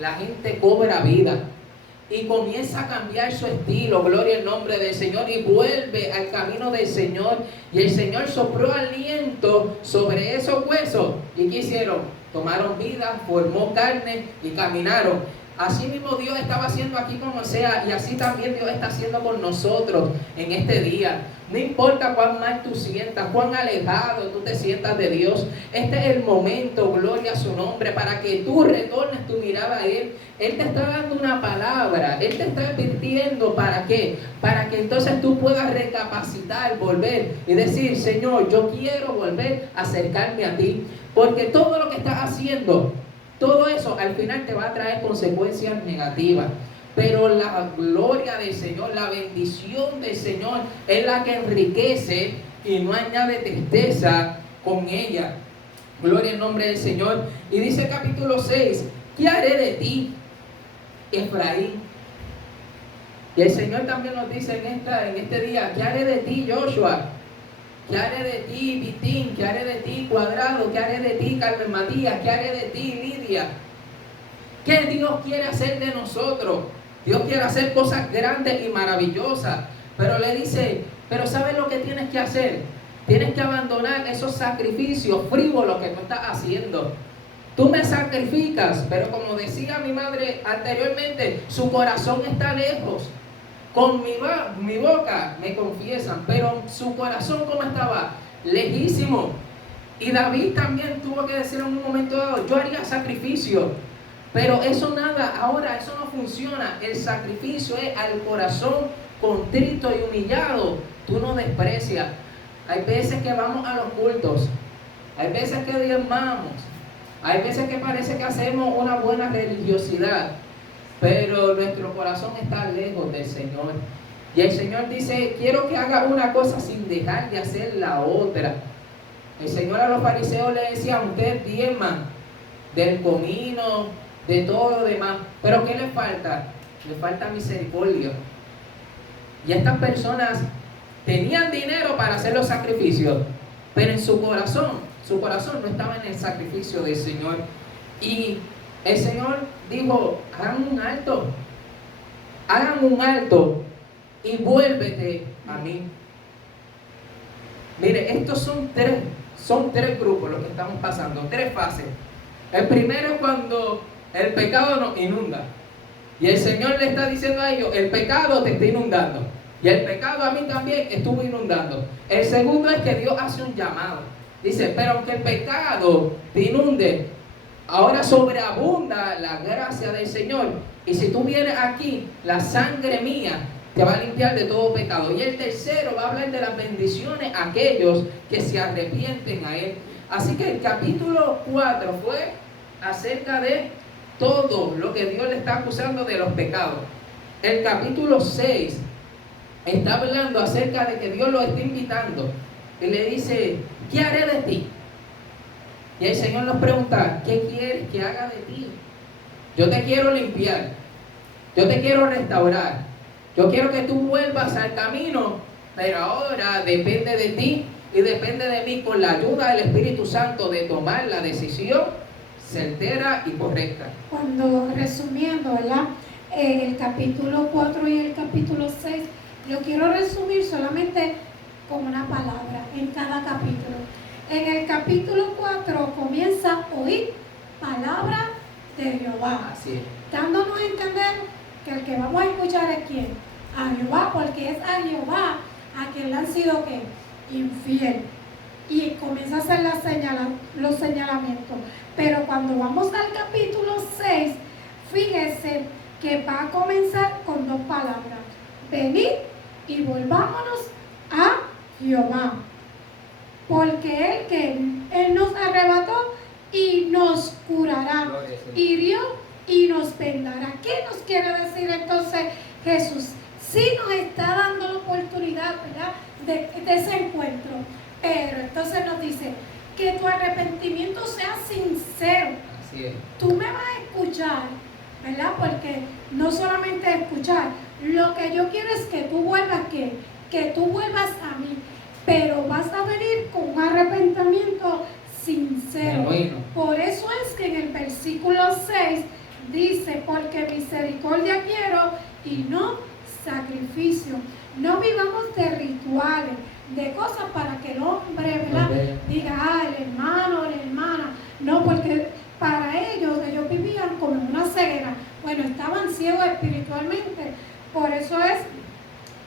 la gente cobra vida y comienza a cambiar su estilo, gloria al nombre del Señor, y vuelve al camino del Señor. Y el Señor sopló aliento sobre esos huesos. ¿Y qué hicieron? Tomaron vida, formó carne y caminaron. Así mismo Dios estaba haciendo aquí con Osea, y así también Dios está haciendo con nosotros en este día. No importa cuán mal tú sientas, cuán alejado tú te sientas de Dios, este es el momento, gloria a su nombre, para que tú retornes tu mirada a Él. Él te está dando una palabra, Él te está advirtiendo. ¿Para qué? Para que entonces tú puedas recapacitar, volver y decir, Señor, yo quiero volver a acercarme a ti, porque todo lo que estás haciendo, todo eso al final te va a traer consecuencias negativas. Pero la gloria del Señor, la bendición del Señor es la que enriquece y no añade tristeza con ella. Gloria al nombre del Señor. Y dice el capítulo 6, ¿qué haré de ti, Efraín? Y el Señor también nos dice en este día, ¿qué haré de ti, Joshua? ¿Qué haré de ti, Vitín? ¿Qué haré de ti, Cuadrado? ¿Qué haré de ti, Carmen Matías? ¿Qué haré de ti, Lidia? ¿Qué Dios quiere hacer de nosotros? Dios quiere hacer cosas grandes y maravillosas, pero le dice, pero ¿sabes lo que tienes que hacer? Tienes que abandonar esos sacrificios frívolos que tú estás haciendo. Tú me sacrificas, pero como decía mi madre anteriormente, su corazón está lejos. Con mi boca me confiesan, pero su corazón, ¿cómo estaba? Lejísimo. Y David también tuvo que decir en un momento dado, yo haría sacrificio, pero eso nada, ahora eso no funciona. El sacrificio es al corazón contrito y humillado. Tú no desprecias. Hay veces que vamos a los cultos, hay veces que diezmamos, hay veces que parece que hacemos una buena religiosidad, pero nuestro corazón está lejos del Señor. Y el Señor dice, quiero que haga una cosa sin dejar de hacer la otra. El Señor a los fariseos le decía, ustedes diezman del comino, de todo lo demás, pero ¿qué les falta? Les falta misericordia. Y estas personas tenían dinero para hacer los sacrificios, pero en su corazón no estaba en el sacrificio del Señor. Y el Señor dijo, hagan un alto y vuélvete a mí. Mire, estos son tres grupos los que estamos pasando, tres fases. El primero es cuando el pecado nos inunda. Y el Señor le está diciendo a ellos, el pecado te está inundando. Y el pecado a mí también estuvo inundando. El segundo es que Dios hace un llamado. Dice, pero aunque el pecado te inunde, ahora sobreabunda la gracia del Señor. Y si tú vienes aquí, la sangre mía te va a limpiar de todo pecado. Y el tercero va a hablar de las bendiciones a aquellos que se arrepienten a Él. Así que el capítulo 4 fue acerca de todo lo que Dios le está acusando de los pecados. El capítulo 6 está hablando acerca de que Dios lo está invitando. Y le dice, ¿qué haré de ti? Y el Señor nos pregunta, ¿qué quieres que haga de ti? Yo te quiero limpiar. Yo te quiero restaurar. Yo quiero que tú vuelvas al camino. Pero ahora depende de ti y depende de mí, con la ayuda del Espíritu Santo, de tomar la decisión certera y correcta. Cuando resumiendo, ¿verdad? El capítulo 4 y el capítulo 6, lo quiero resumir solamente con una palabra en cada capítulo. En el capítulo 4 comienza a oír palabra de Jehová. Así es. Dándonos a entender que el que vamos a escuchar es quién, a Jehová, porque es a Jehová a quien le han sido ¿qué? Infiel. Y comienza a hacer los señalamientos. Pero cuando vamos al capítulo 6, fíjese que va a comenzar con dos palabras: venid y volvámonos a Jehová. Porque Él nos arrebató y nos curará, hirió y nos vendará. ¿Qué nos quiere decir entonces Jesús? Sí nos está dando la oportunidad, ¿verdad?, de ese encuentro. Pero entonces nos dice que tu arrepentimiento sea sincero. Así es. Tú me vas a escuchar, ¿verdad? Porque no solamente escuchar, lo que yo quiero es que tú vuelvas, que tú vuelvas a mí, pero vas a venir con un arrepentimiento sincero. Genuino. Por eso es que en el versículo 6 dice, porque misericordia quiero y no sacrificio. No vivamos de rituales, de cosas para que el hombre, ¿verdad?, diga, el hermano, la hermana. No, porque para ellos vivían como en una ceguera. Bueno, estaban ciegos espiritualmente. Por eso es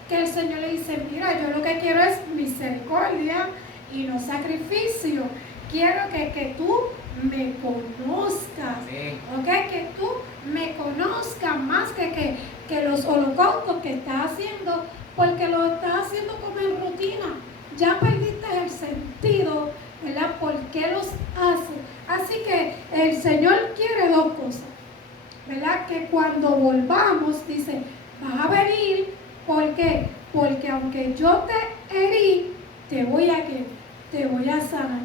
que el Señor le dice, mira, yo lo que quiero es misericordia y no sacrificio. Quiero que tú me conozcas, ¿ok? Que tú me conozcas más que los holocaustos que estás haciendo, porque lo estás haciendo como en rutina. Ya perdiste el sentido, ¿verdad? ¿Por qué los haces? Así que el Señor quiere dos cosas, ¿verdad? Que cuando volvamos, dice, vas a venir. ¿Por qué? Porque aunque yo te herí, te voy a sanar.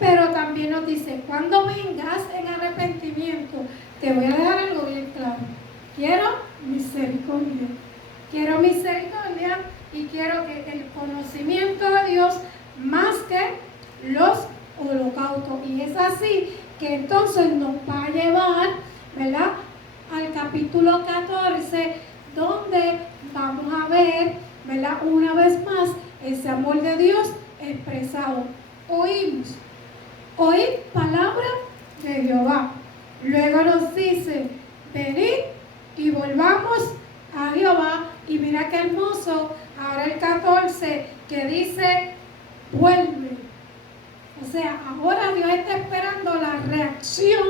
Pero también nos dice, cuando vengas en arrepentimiento, te voy a dejar algo bien claro. Quiero misericordia. Quiero misericordia y quiero que el conocimiento de Dios más que los holocaustos. Y es así que entonces nos va a llevar, ¿verdad?, al capítulo 14, donde vamos a ver, ¿verdad?, una vez más ese amor de Dios expresado. Oíd palabra de Jehová. Luego nos dice, venid y volvamos a Jehová. Y mira qué hermoso, ahora el 14, que dice, vuelve. O sea, ahora Dios está esperando la reacción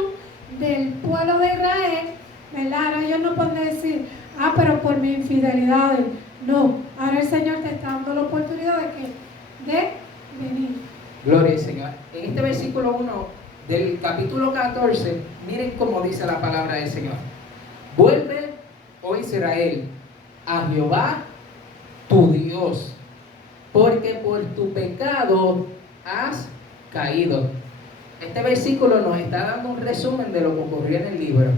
del pueblo de Israel, ¿verdad? Ahora ellos no pueden decir, pero por mi infidelidad. No, ahora el Señor te está dando la oportunidad de venir. Gloria al Señor. En este versículo 1 del capítulo 14, miren cómo dice la palabra del Señor. Vuelve, oh Israel, a Jehová tu Dios, porque por tu pecado has caído. Este versículo nos está dando un resumen de lo que ocurrió en el libro.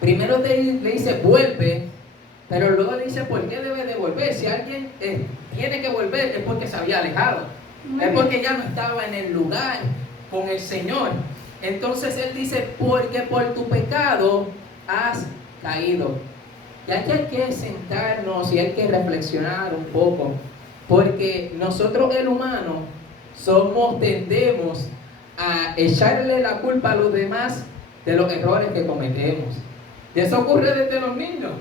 Primero le dice vuelve, pero luego le dice por qué debe de volver. Si alguien tiene que volver es porque se había alejado, es porque ya no estaba en el lugar con el Señor. Entonces él dice, porque por tu pecado has caído. Y aquí hay que sentarnos y hay que reflexionar un poco. Porque nosotros el humano tendemos a echarle la culpa a los demás de los errores que cometemos. Y eso ocurre desde los niños.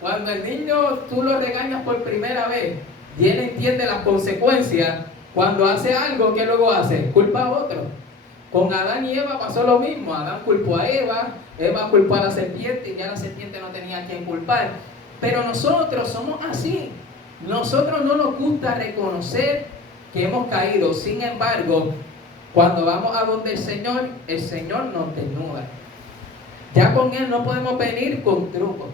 Cuando el niño tú lo regañas por primera vez y él entiende las consecuencias, cuando hace algo, ¿qué luego hace? Culpa a otro. Con Adán y Eva pasó lo mismo. Adán culpó a Eva, Eva culpó a la serpiente y ya la serpiente no tenía a quien culpar. Pero nosotros somos así. Nosotros no nos gusta reconocer que hemos caído. Sin embargo, cuando vamos a donde el Señor nos desnuda. Ya con Él no podemos venir con trucos,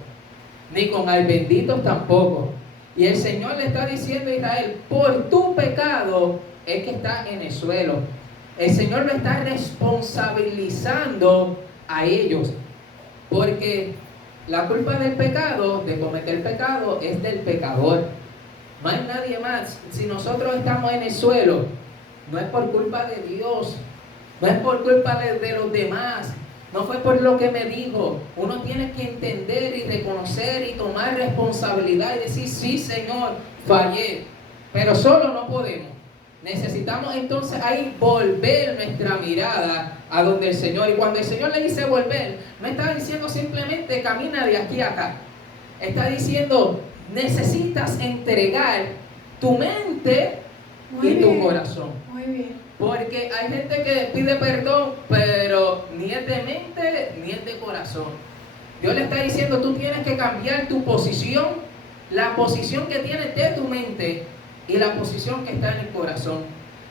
ni con ay benditos tampoco. Y el Señor le está diciendo a Israel, por tu pecado es que estás en el suelo. El Señor lo está responsabilizando a ellos, porque la culpa del pecado, de cometer pecado, es del pecador. No hay nadie más. Si nosotros estamos en el suelo, no es por culpa de Dios, no es por culpa de los demás, no fue por lo que me dijo. Uno tiene que entender y reconocer y tomar responsabilidad y decir, sí Señor, fallé, pero solo no podemos. Necesitamos entonces ahí volver nuestra mirada a donde el Señor. Y cuando el Señor le dice volver, no está diciendo simplemente camina de aquí a acá. Está diciendo, necesitas entregar tu mente y tu corazón. Muy bien. Porque hay gente que pide perdón, pero ni es de mente ni es de corazón. Dios le está diciendo, tú tienes que cambiar tu posición, la posición que tienes de tu mente y la posición que está en el corazón.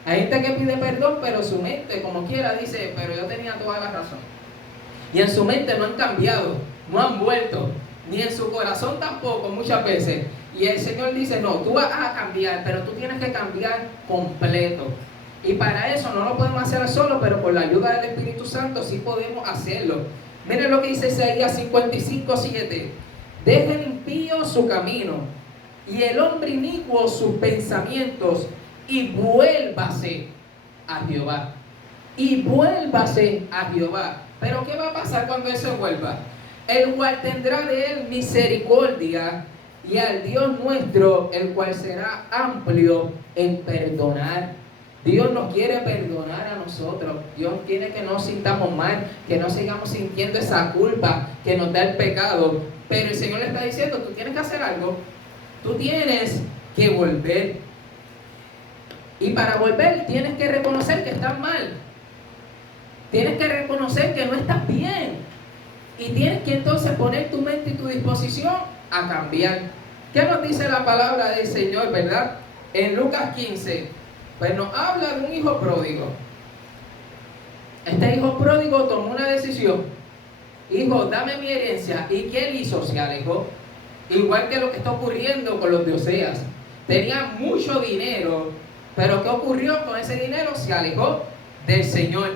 Hay gente que pide perdón, pero su mente, como quiera, dice, pero yo tenía toda la razón. Y en su mente no han cambiado, no han vuelto, ni en su corazón tampoco muchas veces. Y el Señor dice, no, tú vas a cambiar, pero tú tienes que cambiar completo. Y para eso no lo podemos hacer solo, pero por la ayuda del Espíritu Santo sí podemos hacerlo. Miren lo que dice Isaías 55:7. Deje el impío su camino y el hombre inicuo sus pensamientos y vuélvase a Jehová. Y vuélvase a Jehová. Pero ¿qué va a pasar cuando Él se vuelva? El cual tendrá de él misericordia, y al Dios nuestro, el cual será amplio en perdonar. Dios nos quiere perdonar a nosotros. Dios quiere que no sintamos mal, que no sigamos sintiendo esa culpa que nos da el pecado. Pero el Señor le está diciendo, tú tienes que hacer algo. Tú tienes que volver. Y para volver tienes que reconocer que estás mal. Tienes que reconocer que no estás bien. Y tienes que entonces poner tu mente y tu disposición a cambiar. ¿Qué nos dice la palabra del Señor, verdad? En Lucas 15, pues nos habla de un hijo pródigo. Este hijo pródigo tomó una decisión. Hijo, dame mi herencia. ¿Y qué él hizo? Se alejó. Igual que lo que está ocurriendo con los de Oseas. Tenía mucho dinero, pero ¿qué ocurrió con ese dinero? Se alejó del Señor.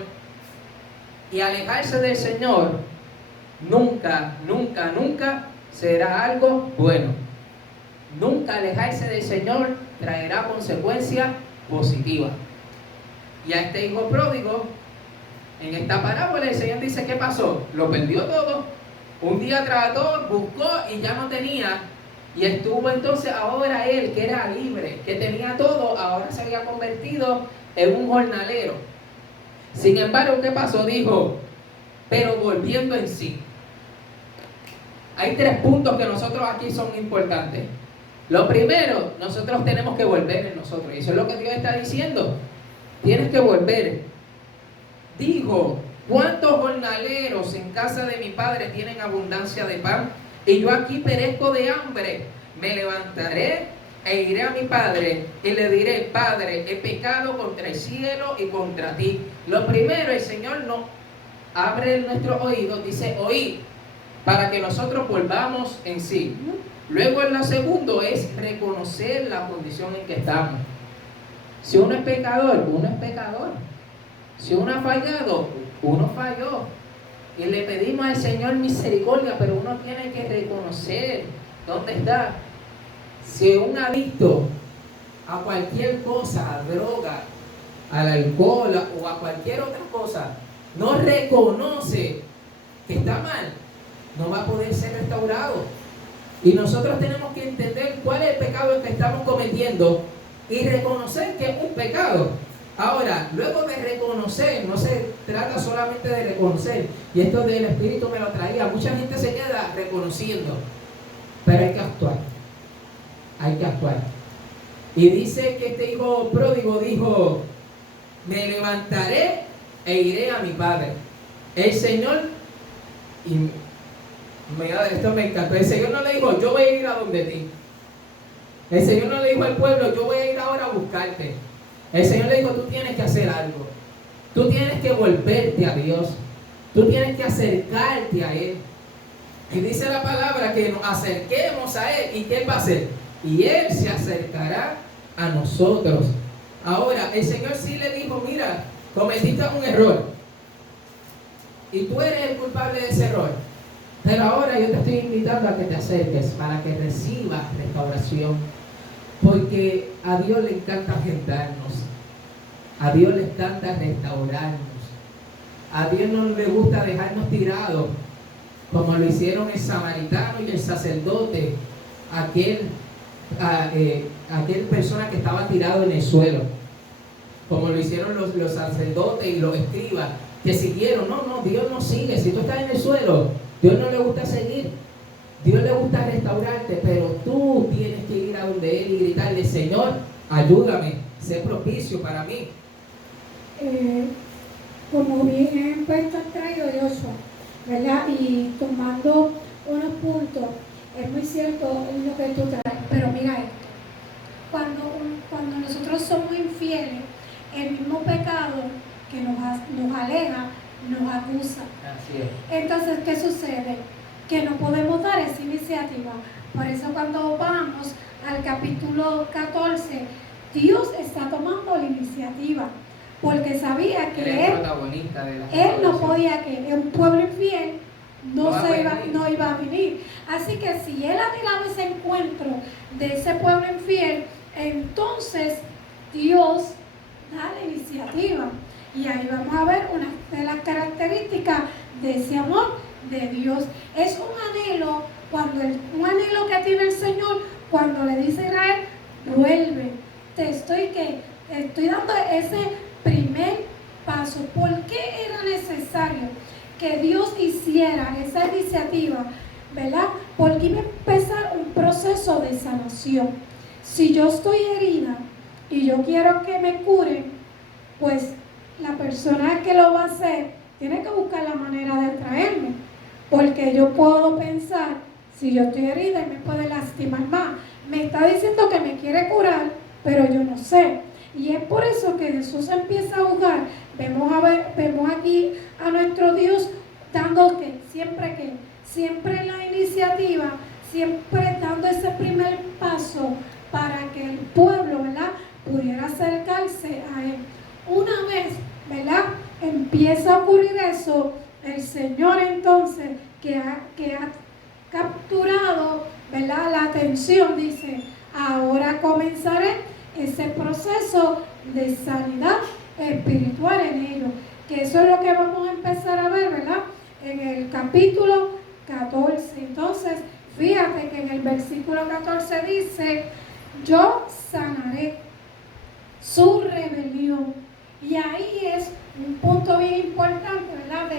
Y alejarse del Señor nunca, nunca, nunca será algo bueno. Nunca alejarse del Señor traerá consecuencias positivas. Y a este hijo pródigo, en esta parábola, el Señor dice, ¿qué pasó? Lo perdió todo. Un día trató, buscó y ya no tenía. Y estuvo entonces ahora él, que era libre, que tenía todo, ahora se había convertido en un jornalero. Sin embargo, ¿qué pasó? Dijo, pero volviendo en sí. Hay 3 puntos que nosotros aquí son importantes. Lo primero, nosotros tenemos que volver en nosotros. Y eso es lo que Dios está diciendo. Tienes que volver. Dijo, ¿cuántos jornaleros en casa de mi padre tienen abundancia de pan? Y yo aquí perezco de hambre. Me levantaré e iré a mi padre y le diré, Padre, he pecado contra el cielo y contra ti. Lo primero, el Señor nos abre nuestros oídos, dice, oí, para que nosotros volvamos en sí. Luego, en lo segundo, es reconocer la condición en que estamos. Si uno es pecador, uno es pecador. Si uno ha fallado, uno falló. Y le pedimos al Señor misericordia, pero uno tiene que reconocer dónde está. Si un adicto a cualquier cosa, a droga, al alcohol o a cualquier otra cosa, no reconoce que está mal, no va a poder ser restaurado. Y nosotros tenemos que entender cuál es el pecado que estamos cometiendo y reconocer que es un pecado. Ahora, luego de reconocer, no se trata solamente de reconocer, y esto del Espíritu me lo traía, mucha gente se queda reconociendo, pero hay que actuar, hay que actuar. Y dice que este hijo pródigo dijo, me levantaré e iré a mi padre. El Señor, y esto me encantó, el Señor no le dijo, yo voy a ir a donde ti. El Señor no le dijo al pueblo, yo voy a ir ahora a buscarte. El Señor le dijo, tú tienes que hacer algo. Tú tienes que volverte a Dios. Tú tienes que acercarte a Él. Y dice la palabra que nos acerquemos a Él. ¿Y qué Él va a hacer? Y Él se acercará a nosotros. Ahora, el Señor sí le dijo, mira, cometiste un error. Y tú eres el culpable de ese error. Pero ahora yo te estoy invitando a que te acerques para que recibas restauración. Porque a Dios le encanta agendarnos. A Dios le encanta restaurarnos. A Dios no le gusta dejarnos tirados, como lo hicieron el samaritano y el sacerdote, aquel persona que estaba tirado en el suelo, como lo hicieron los sacerdotes y los escribas, que siguieron. No, Dios no sigue. Si tú estás en el suelo, Dios no le gusta seguir. Dios le gusta restaurarte, pero tú tienes que ir a donde Él y gritarle, Señor, ayúdame, sé propicio para mí. Como bien puesto han traído Joshua, ¿verdad? Y tomando unos puntos, es muy cierto lo que tú traes, pero mira esto, cuando nosotros somos infieles, el mismo pecado que nos aleja, nos acusa. Así es. Entonces, ¿qué sucede? Que no podemos dar esa iniciativa. Por eso cuando vamos al capítulo 14, Dios está tomando la iniciativa, porque sabía que él no podía, que un pueblo infiel no iba a venir. Así que si él anhelaba ese encuentro de ese pueblo infiel, entonces Dios da la iniciativa. Y ahí vamos a ver una de las características de ese amor de Dios. Es un anhelo, un anhelo que tiene el Señor cuando le dice a Israel, vuelve, te estoy dando ese primer paso. ¿Por qué era necesario que Dios hiciera esa iniciativa? ¿Verdad? Porque iba a empezar un proceso de sanación. Si yo estoy herida y yo quiero que me curen, pues la persona que lo va a hacer tiene que buscar la manera de traerme. Porque yo puedo pensar, si yo estoy herida y me puede lastimar más, me está diciendo que me quiere curar, pero yo no sé. Y es por eso que Jesús empieza a jugar. Vemos aquí a nuestro Dios dando siempre la iniciativa, siempre dando ese primer paso para que el pueblo, ¿verdad?, pudiera acercarse a Él. Una vez, ¿verdad?, empieza a ocurrir eso, el Señor entonces, que ha capturado, ¿verdad?, la atención, dice, ahora comenzaré ese proceso de sanidad espiritual en ellos. Que eso es lo que vamos a empezar a ver, ¿verdad?, en el capítulo 14. Entonces, fíjate que en el versículo 14 dice, yo sanaré su rebelión. Y ahí es un punto bien importante, ¿verdad?,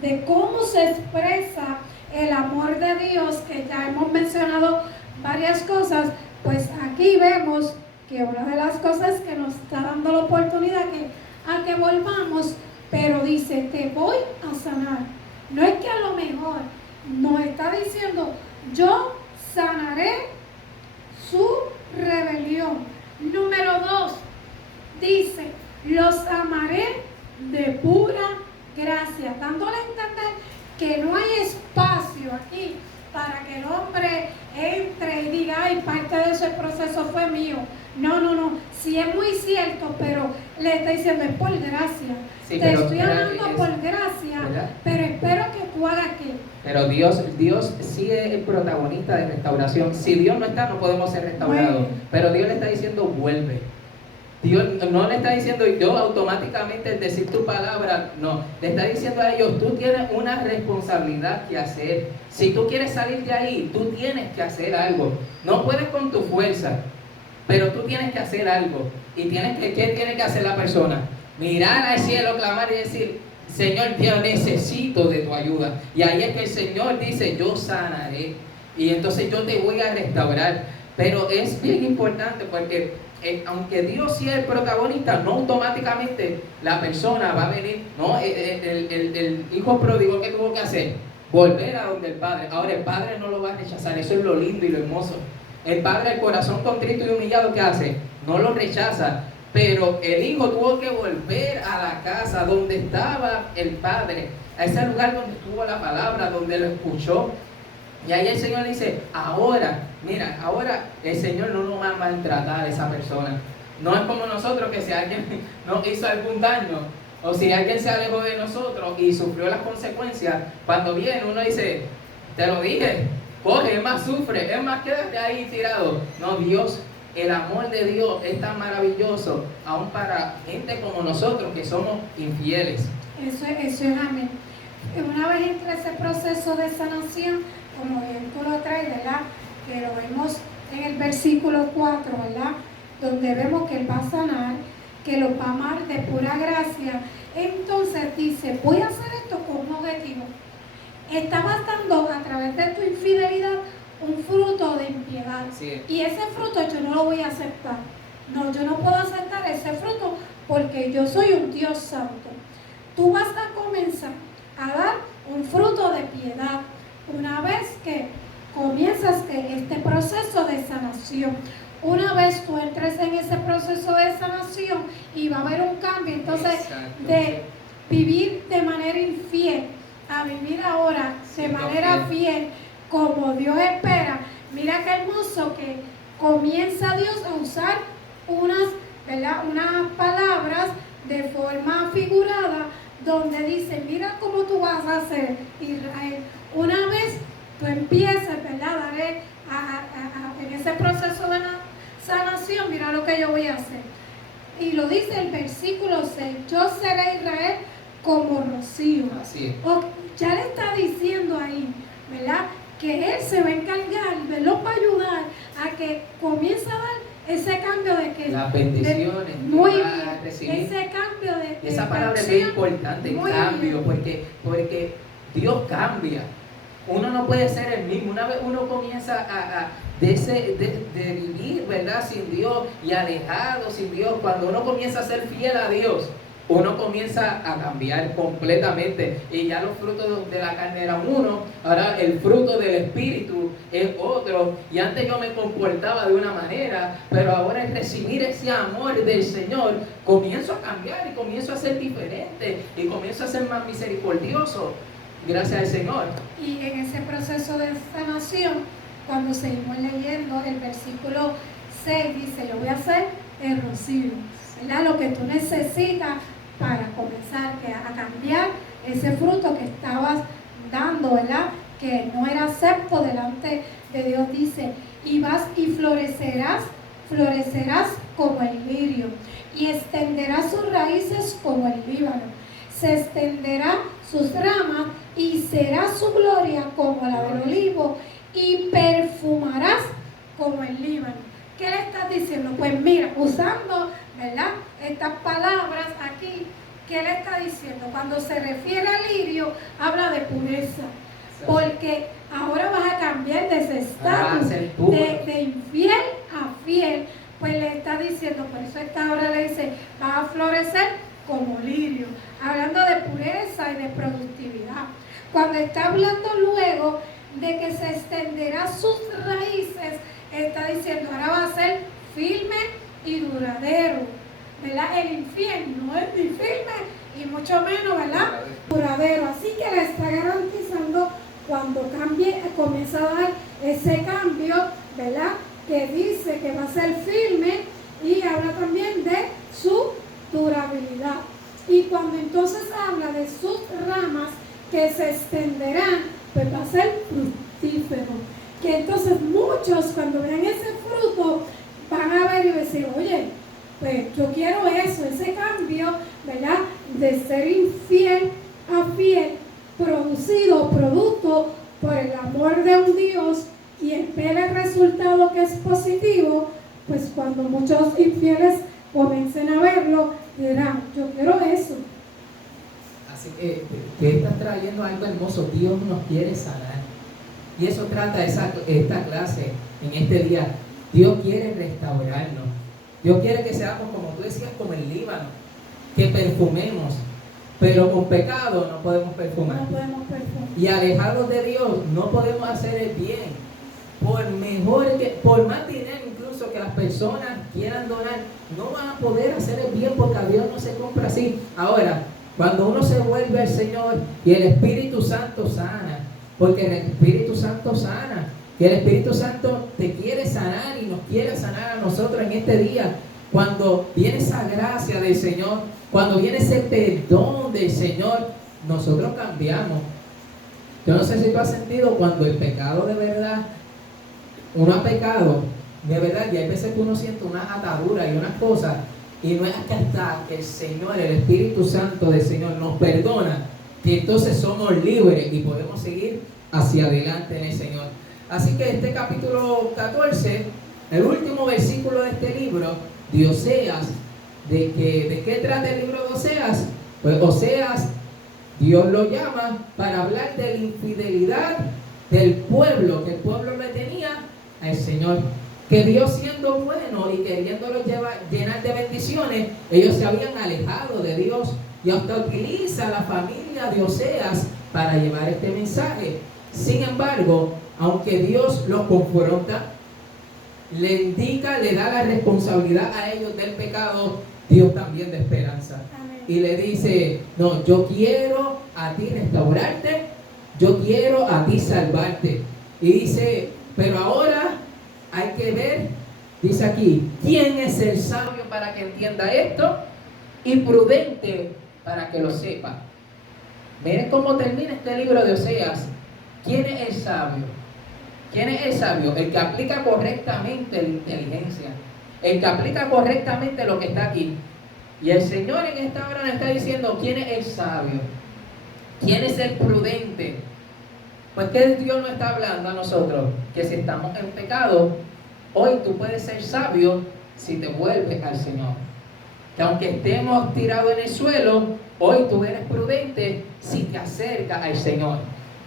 de cómo se expresa el amor de Dios, que ya hemos mencionado varias cosas. Pues aquí vemos que una de las cosas que nos está dando la oportunidad a que volvamos, pero dice, te voy a sanar. No es que a lo mejor nos está diciendo, yo sanaré su rebelión. Número 2, dice, los amaré de pura gracia, dándole a entender que no hay espacio aquí para que el hombre entre y diga, ay, parte de ese proceso fue mío. No, sí es muy cierto, pero le está diciendo, es por gracia. Sí, te estoy hablando por gracia, ¿verdad?, pero espero que tú hagas qué. Pero Dios sí es el protagonista de restauración. Si Dios no está, no podemos ser restaurados. Bueno. Pero Dios le está diciendo, vuelve. Dios no le está diciendo, yo automáticamente decir tu palabra, no. Le está diciendo a ellos, tú tienes una responsabilidad que hacer. Si tú quieres salir de ahí, tú tienes que hacer algo. No puedes con tu fuerza. pero tú tienes que hacer algo. ¿Y qué tiene que hacer la persona? Mirar al cielo, clamar y decir: Señor, yo necesito de tu ayuda. Y ahí es que el Señor dice: yo sanaré. Y entonces yo te voy a restaurar. Pero es bien importante porque aunque Dios sea el protagonista, no automáticamente la persona va a venir. No, el hijo pródigo, ¿qué tuvo que hacer? Volver a donde el padre. Ahora el padre no lo va a rechazar. Eso es lo lindo y lo hermoso. El padre, el corazón contrito y humillado, ¿qué hace? No lo rechaza. Pero el hijo tuvo que volver a la casa donde estaba el padre, a ese lugar donde estuvo la palabra, donde lo escuchó. Y ahí el Señor dice: ahora, mira, ahora el Señor no nos va a maltratar a esa persona. No es como nosotros, que si alguien nos hizo algún daño, o si alguien se alejó de nosotros y sufrió las consecuencias, cuando viene uno dice: te lo dije, coge, es más, sufre, es más, quédate ahí tirado. No, Dios, el amor de Dios es tan maravilloso, aún para gente como nosotros que somos infieles. Eso es amén. Una vez entra ese proceso de sanación, como bien tú lo traes, ¿verdad? Que lo vemos en el versículo 4, ¿verdad? Donde vemos que Él va a sanar, que los va a amar de pura gracia. Entonces dice: voy a hacer esto con un objetivo. Estabas dando a través de tu infidelidad un fruto de impiedad. Sí. Y ese fruto yo no lo voy a aceptar. No, yo no puedo aceptar ese fruto porque yo soy un Dios santo. Tú vas a comenzar a dar un fruto de piedad una vez que comienzas este proceso de sanación. Una vez tú entres en ese proceso de sanación y va a haber un cambio, entonces de vivir de manera infiel a vivir ahora de manera fiel como Dios espera. Mira qué hermoso que comienza Dios a usar unas palabras de forma figurada, donde dice: mira cómo tú vas a hacer, Israel. Una vez tú empieces, ¿verdad?, en ese proceso de sanación, mira lo que yo voy a hacer. Y lo dice el versículo 6: yo seré Israel como rocío. Así es. Ya le está diciendo ahí, ¿verdad?, que Él se va a encargar, Él los va a ayudar a que comience a dar ese cambio de que las bendiciones muy que va bien, a recibir. ese cambio de Esa palabra es bien importante, muy cambio, bien. porque Dios cambia. Uno no puede ser el mismo. Una vez uno comienza de vivir, ¿verdad?, sin Dios y alejado sin Dios, cuando uno comienza a ser fiel a Dios, uno comienza a cambiar completamente. Y ya los frutos de la carne eran uno, ahora el fruto del Espíritu es otro. Y antes yo me comportaba de una manera, pero ahora al recibir ese amor del Señor, comienzo a cambiar y comienzo a ser diferente y comienzo a ser más misericordioso, gracias al Señor. Y en ese proceso de sanación, cuando seguimos leyendo el versículo 6, dice: yo voy a hacer el rocío, ¿verdad?, lo que tú necesitas para comenzar a cambiar ese fruto que estabas dando, ¿verdad?, que no era acepto delante de Dios. Dice: y vas y florecerás como el lirio, y extenderás sus raíces como el Líbano, se extenderá sus ramas y será su gloria como la del olivo, y perfumarás como el Líbano. ¿Qué le estás diciendo? Pues mira, usando, ¿verdad?, estas palabras aquí, ¿qué le está diciendo? Cuando se refiere al lirio, habla de pureza, porque ahora vas a cambiar de ese estatus de infiel a fiel. Pues le está diciendo, por eso esta hora le dice: vas a florecer como lirio, hablando de pureza y de productividad. Cuando está hablando luego de que se extenderá sus raíces, está diciendo: ahora va a ser firme y duradero, ¿verdad? El infiel no es ni firme y mucho menos, ¿verdad?, duradero. Así que le está garantizando, cuando cambie, comienza a dar ese cambio, ¿verdad?, que dice que va a ser firme, y habla también de su durabilidad. Y cuando entonces habla de sus ramas que se extenderán, pues va a ser fructífero. Que entonces muchos, cuando vean ese fruto, van a ver y decir: oye, pues yo quiero eso, ese cambio, ¿verdad?, de ser infiel a fiel, producido, producto por el amor de un Dios, y espera el resultado que es positivo, pues cuando muchos infieles comiencen a verlo, dirán, yo quiero eso. Así que estás trayendo algo hermoso. Dios nos quiere sanar. Y eso trata esta clase en este día. Dios quiere restaurarnos. Dios quiere que seamos, como tú decías, como el Líbano, que perfumemos. Pero con pecado no podemos perfumar. No podemos perfumar. Y alejados de Dios no podemos hacer el bien. Por más dinero incluso que las personas quieran donar, no van a poder hacer el bien porque a Dios no se compra así. Ahora, cuando uno se vuelve al Señor y el Espíritu Santo sana, porque el Espíritu Santo sana, que el Espíritu Santo te quiere sanar y nos quiere sanar a nosotros en este día. Cuando viene esa gracia del Señor, cuando viene ese perdón del Señor, nosotros cambiamos. Yo no sé si tú has sentido cuando el pecado de verdad, uno ha pecado, de verdad, y hay veces que uno siente unas ataduras y unas cosas, y no es hasta que el Señor, el Espíritu Santo del Señor nos perdona, que entonces somos libres y podemos seguir hacia adelante en el Señor. Así que este capítulo 14, el último versículo de este libro de Oseas, ¿de qué trata el libro de Oseas? Pues Oseas, Dios lo llama para hablar de la infidelidad del pueblo, que el pueblo le tenía al Señor. Que Dios, siendo bueno y queriéndolos llenar de bendiciones, ellos se habían alejado de Dios. Y hasta utiliza la familia de Oseas para llevar este mensaje. Sin embargo, aunque Dios los confronta, le indica, le da la responsabilidad a ellos del pecado, Dios también da esperanza. Amén. Y le dice, no, yo quiero a ti restaurarte, yo quiero a ti salvarte. Y dice, pero ahora hay que ver, dice aquí, ¿quién es el sabio para que entienda esto? Y prudente para que lo sepa. Miren cómo termina este libro de Oseas. ¿Quién es el sabio? ¿Quién es el sabio? El que aplica correctamente la inteligencia. El que aplica correctamente lo que está aquí. Y el Señor en esta hora nos está diciendo, ¿quién es el sabio? ¿Quién es el prudente? Pues que Dios nos está hablando a nosotros, que si estamos en pecado, hoy tú puedes ser sabio si te vuelves al Señor. Que aunque estemos tirados en el suelo, hoy tú eres prudente si te acercas al Señor.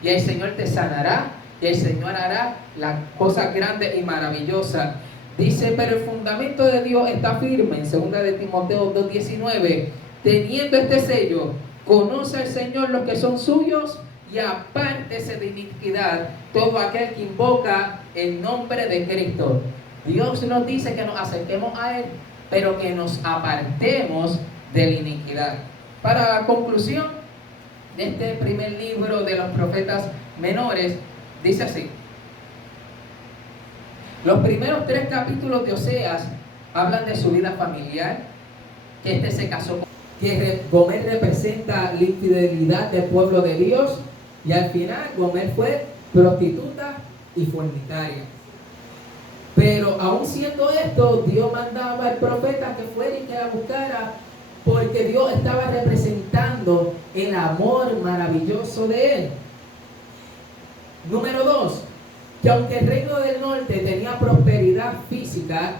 Y el Señor te sanará, y el Señor hará las cosas grandes y maravillosas. Dice, pero el fundamento de Dios está firme, en 2 de Timoteo 2:19. Teniendo este sello, conoce al Señor los que son suyos, y apártese de iniquidad todo aquel que invoca el nombre de Cristo. Dios nos dice que nos acerquemos a Él, pero que nos apartemos de la iniquidad. Para la conclusión de este primer libro de los profetas menores, dice así: los primeros 3 capítulos de Oseas hablan de su vida familiar, que se casó con, que Gomer representa la infidelidad del pueblo de Dios, y al final Gomer fue prostituta y fornicaria. Pero aún siendo esto, Dios mandaba al profeta que fuera y que la buscara, porque Dios estaba representando el amor maravilloso de Él. Número 2, que aunque el reino del norte tenía prosperidad física,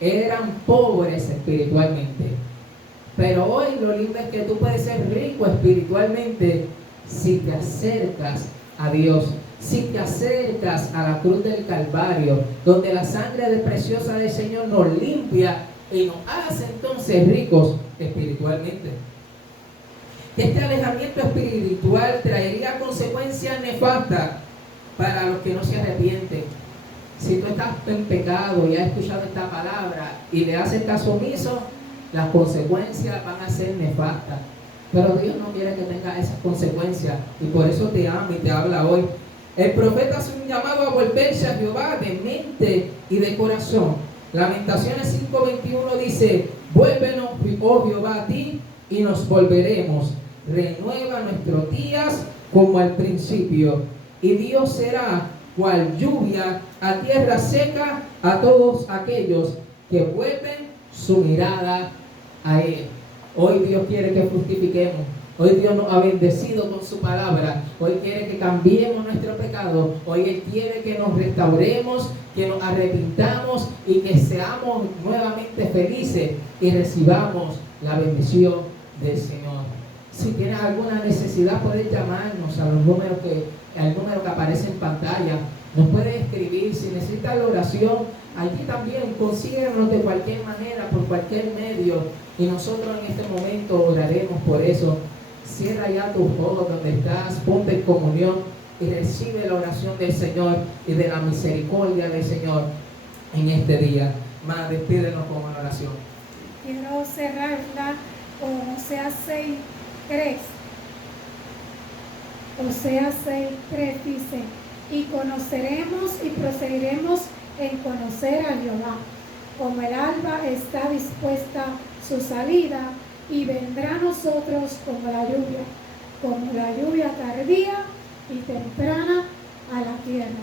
eran pobres espiritualmente. Pero hoy lo lindo es que tú puedes ser rico espiritualmente si te acercas a Dios, si te acercas a la cruz del Calvario, donde la sangre preciosa del Señor nos limpia y nos hace entonces ricos espiritualmente. Este alejamiento espiritual traería consecuencias nefastas para los que no se arrepienten. Si tú estás en pecado y has escuchado esta palabra y le haces caso omiso, las consecuencias van a ser nefastas. Pero Dios no quiere que tengas esas consecuencias, y por eso te ama y te habla hoy. El profeta hace un llamado a volverse a Jehová de mente y de corazón. Lamentaciones 5:21 dice: vuélvenos, oh Jehová, a ti, y nos volveremos. Renueva nuestros días como al principio, y Dios será cual lluvia a tierra seca a todos aquellos que vuelven su mirada a Él. Hoy Dios quiere que fructifiquemos. Hoy Dios nos ha bendecido con su palabra. Hoy quiere que cambiemos nuestro pecado. Hoy Él quiere que nos restauremos, que nos arrepintamos y que seamos nuevamente felices y recibamos la bendición del Señor. Si tienes alguna necesidad, puedes llamarnos al número que aparece en pantalla. Nos puedes escribir. Si necesitas la oración, allí también consíguenos de cualquier manera, por cualquier medio. Y nosotros en este momento oraremos por eso. Cierra ya tus ojos donde estás, ponte en comunión y recibe la oración del Señor y de la misericordia del Señor en este día. Más, despídenos con una oración. Quiero cerrarla con Oseas 6:3. Oseas 6:3 dice: y conoceremos y procederemos en conocer a Jehová, como el alba está dispuesta su salida, y vendrá a nosotros como la lluvia tardía y temprana a la tierra.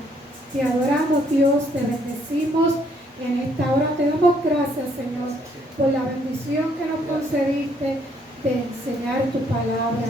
Te adoramos, Dios, te bendecimos en esta hora. Te damos gracias, Señor, por la bendición que nos concediste de enseñar tu palabra.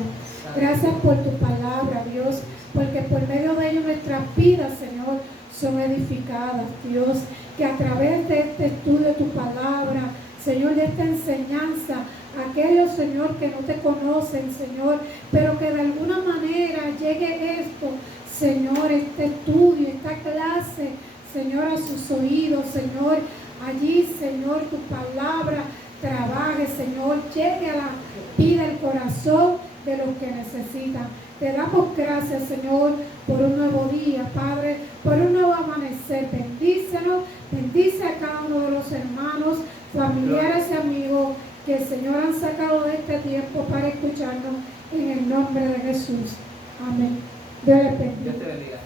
Gracias por tu palabra, Dios, porque por medio de ello nuestras vidas, Señor, son edificadas, Dios, que a través de este estudio de tu palabra, Señor, de esta enseñanza, aquellos, Señor, que no te conocen, Señor, pero que de alguna manera llegue esto, Señor, este estudio, esta clase, Señor, a sus oídos, Señor, allí, Señor, tu palabra trabaje, Señor, llegue a la vida, el corazón de los que necesitan. Te damos gracias, Señor, por un nuevo día, Padre, por un nuevo amanecer. Bendícenos, bendice a cada uno de los hermanos, familiares y amigos que el Señor han sacado de este tiempo para escucharnos, en el nombre de Jesús. Amén. Dios les bendiga. Dios te bendiga.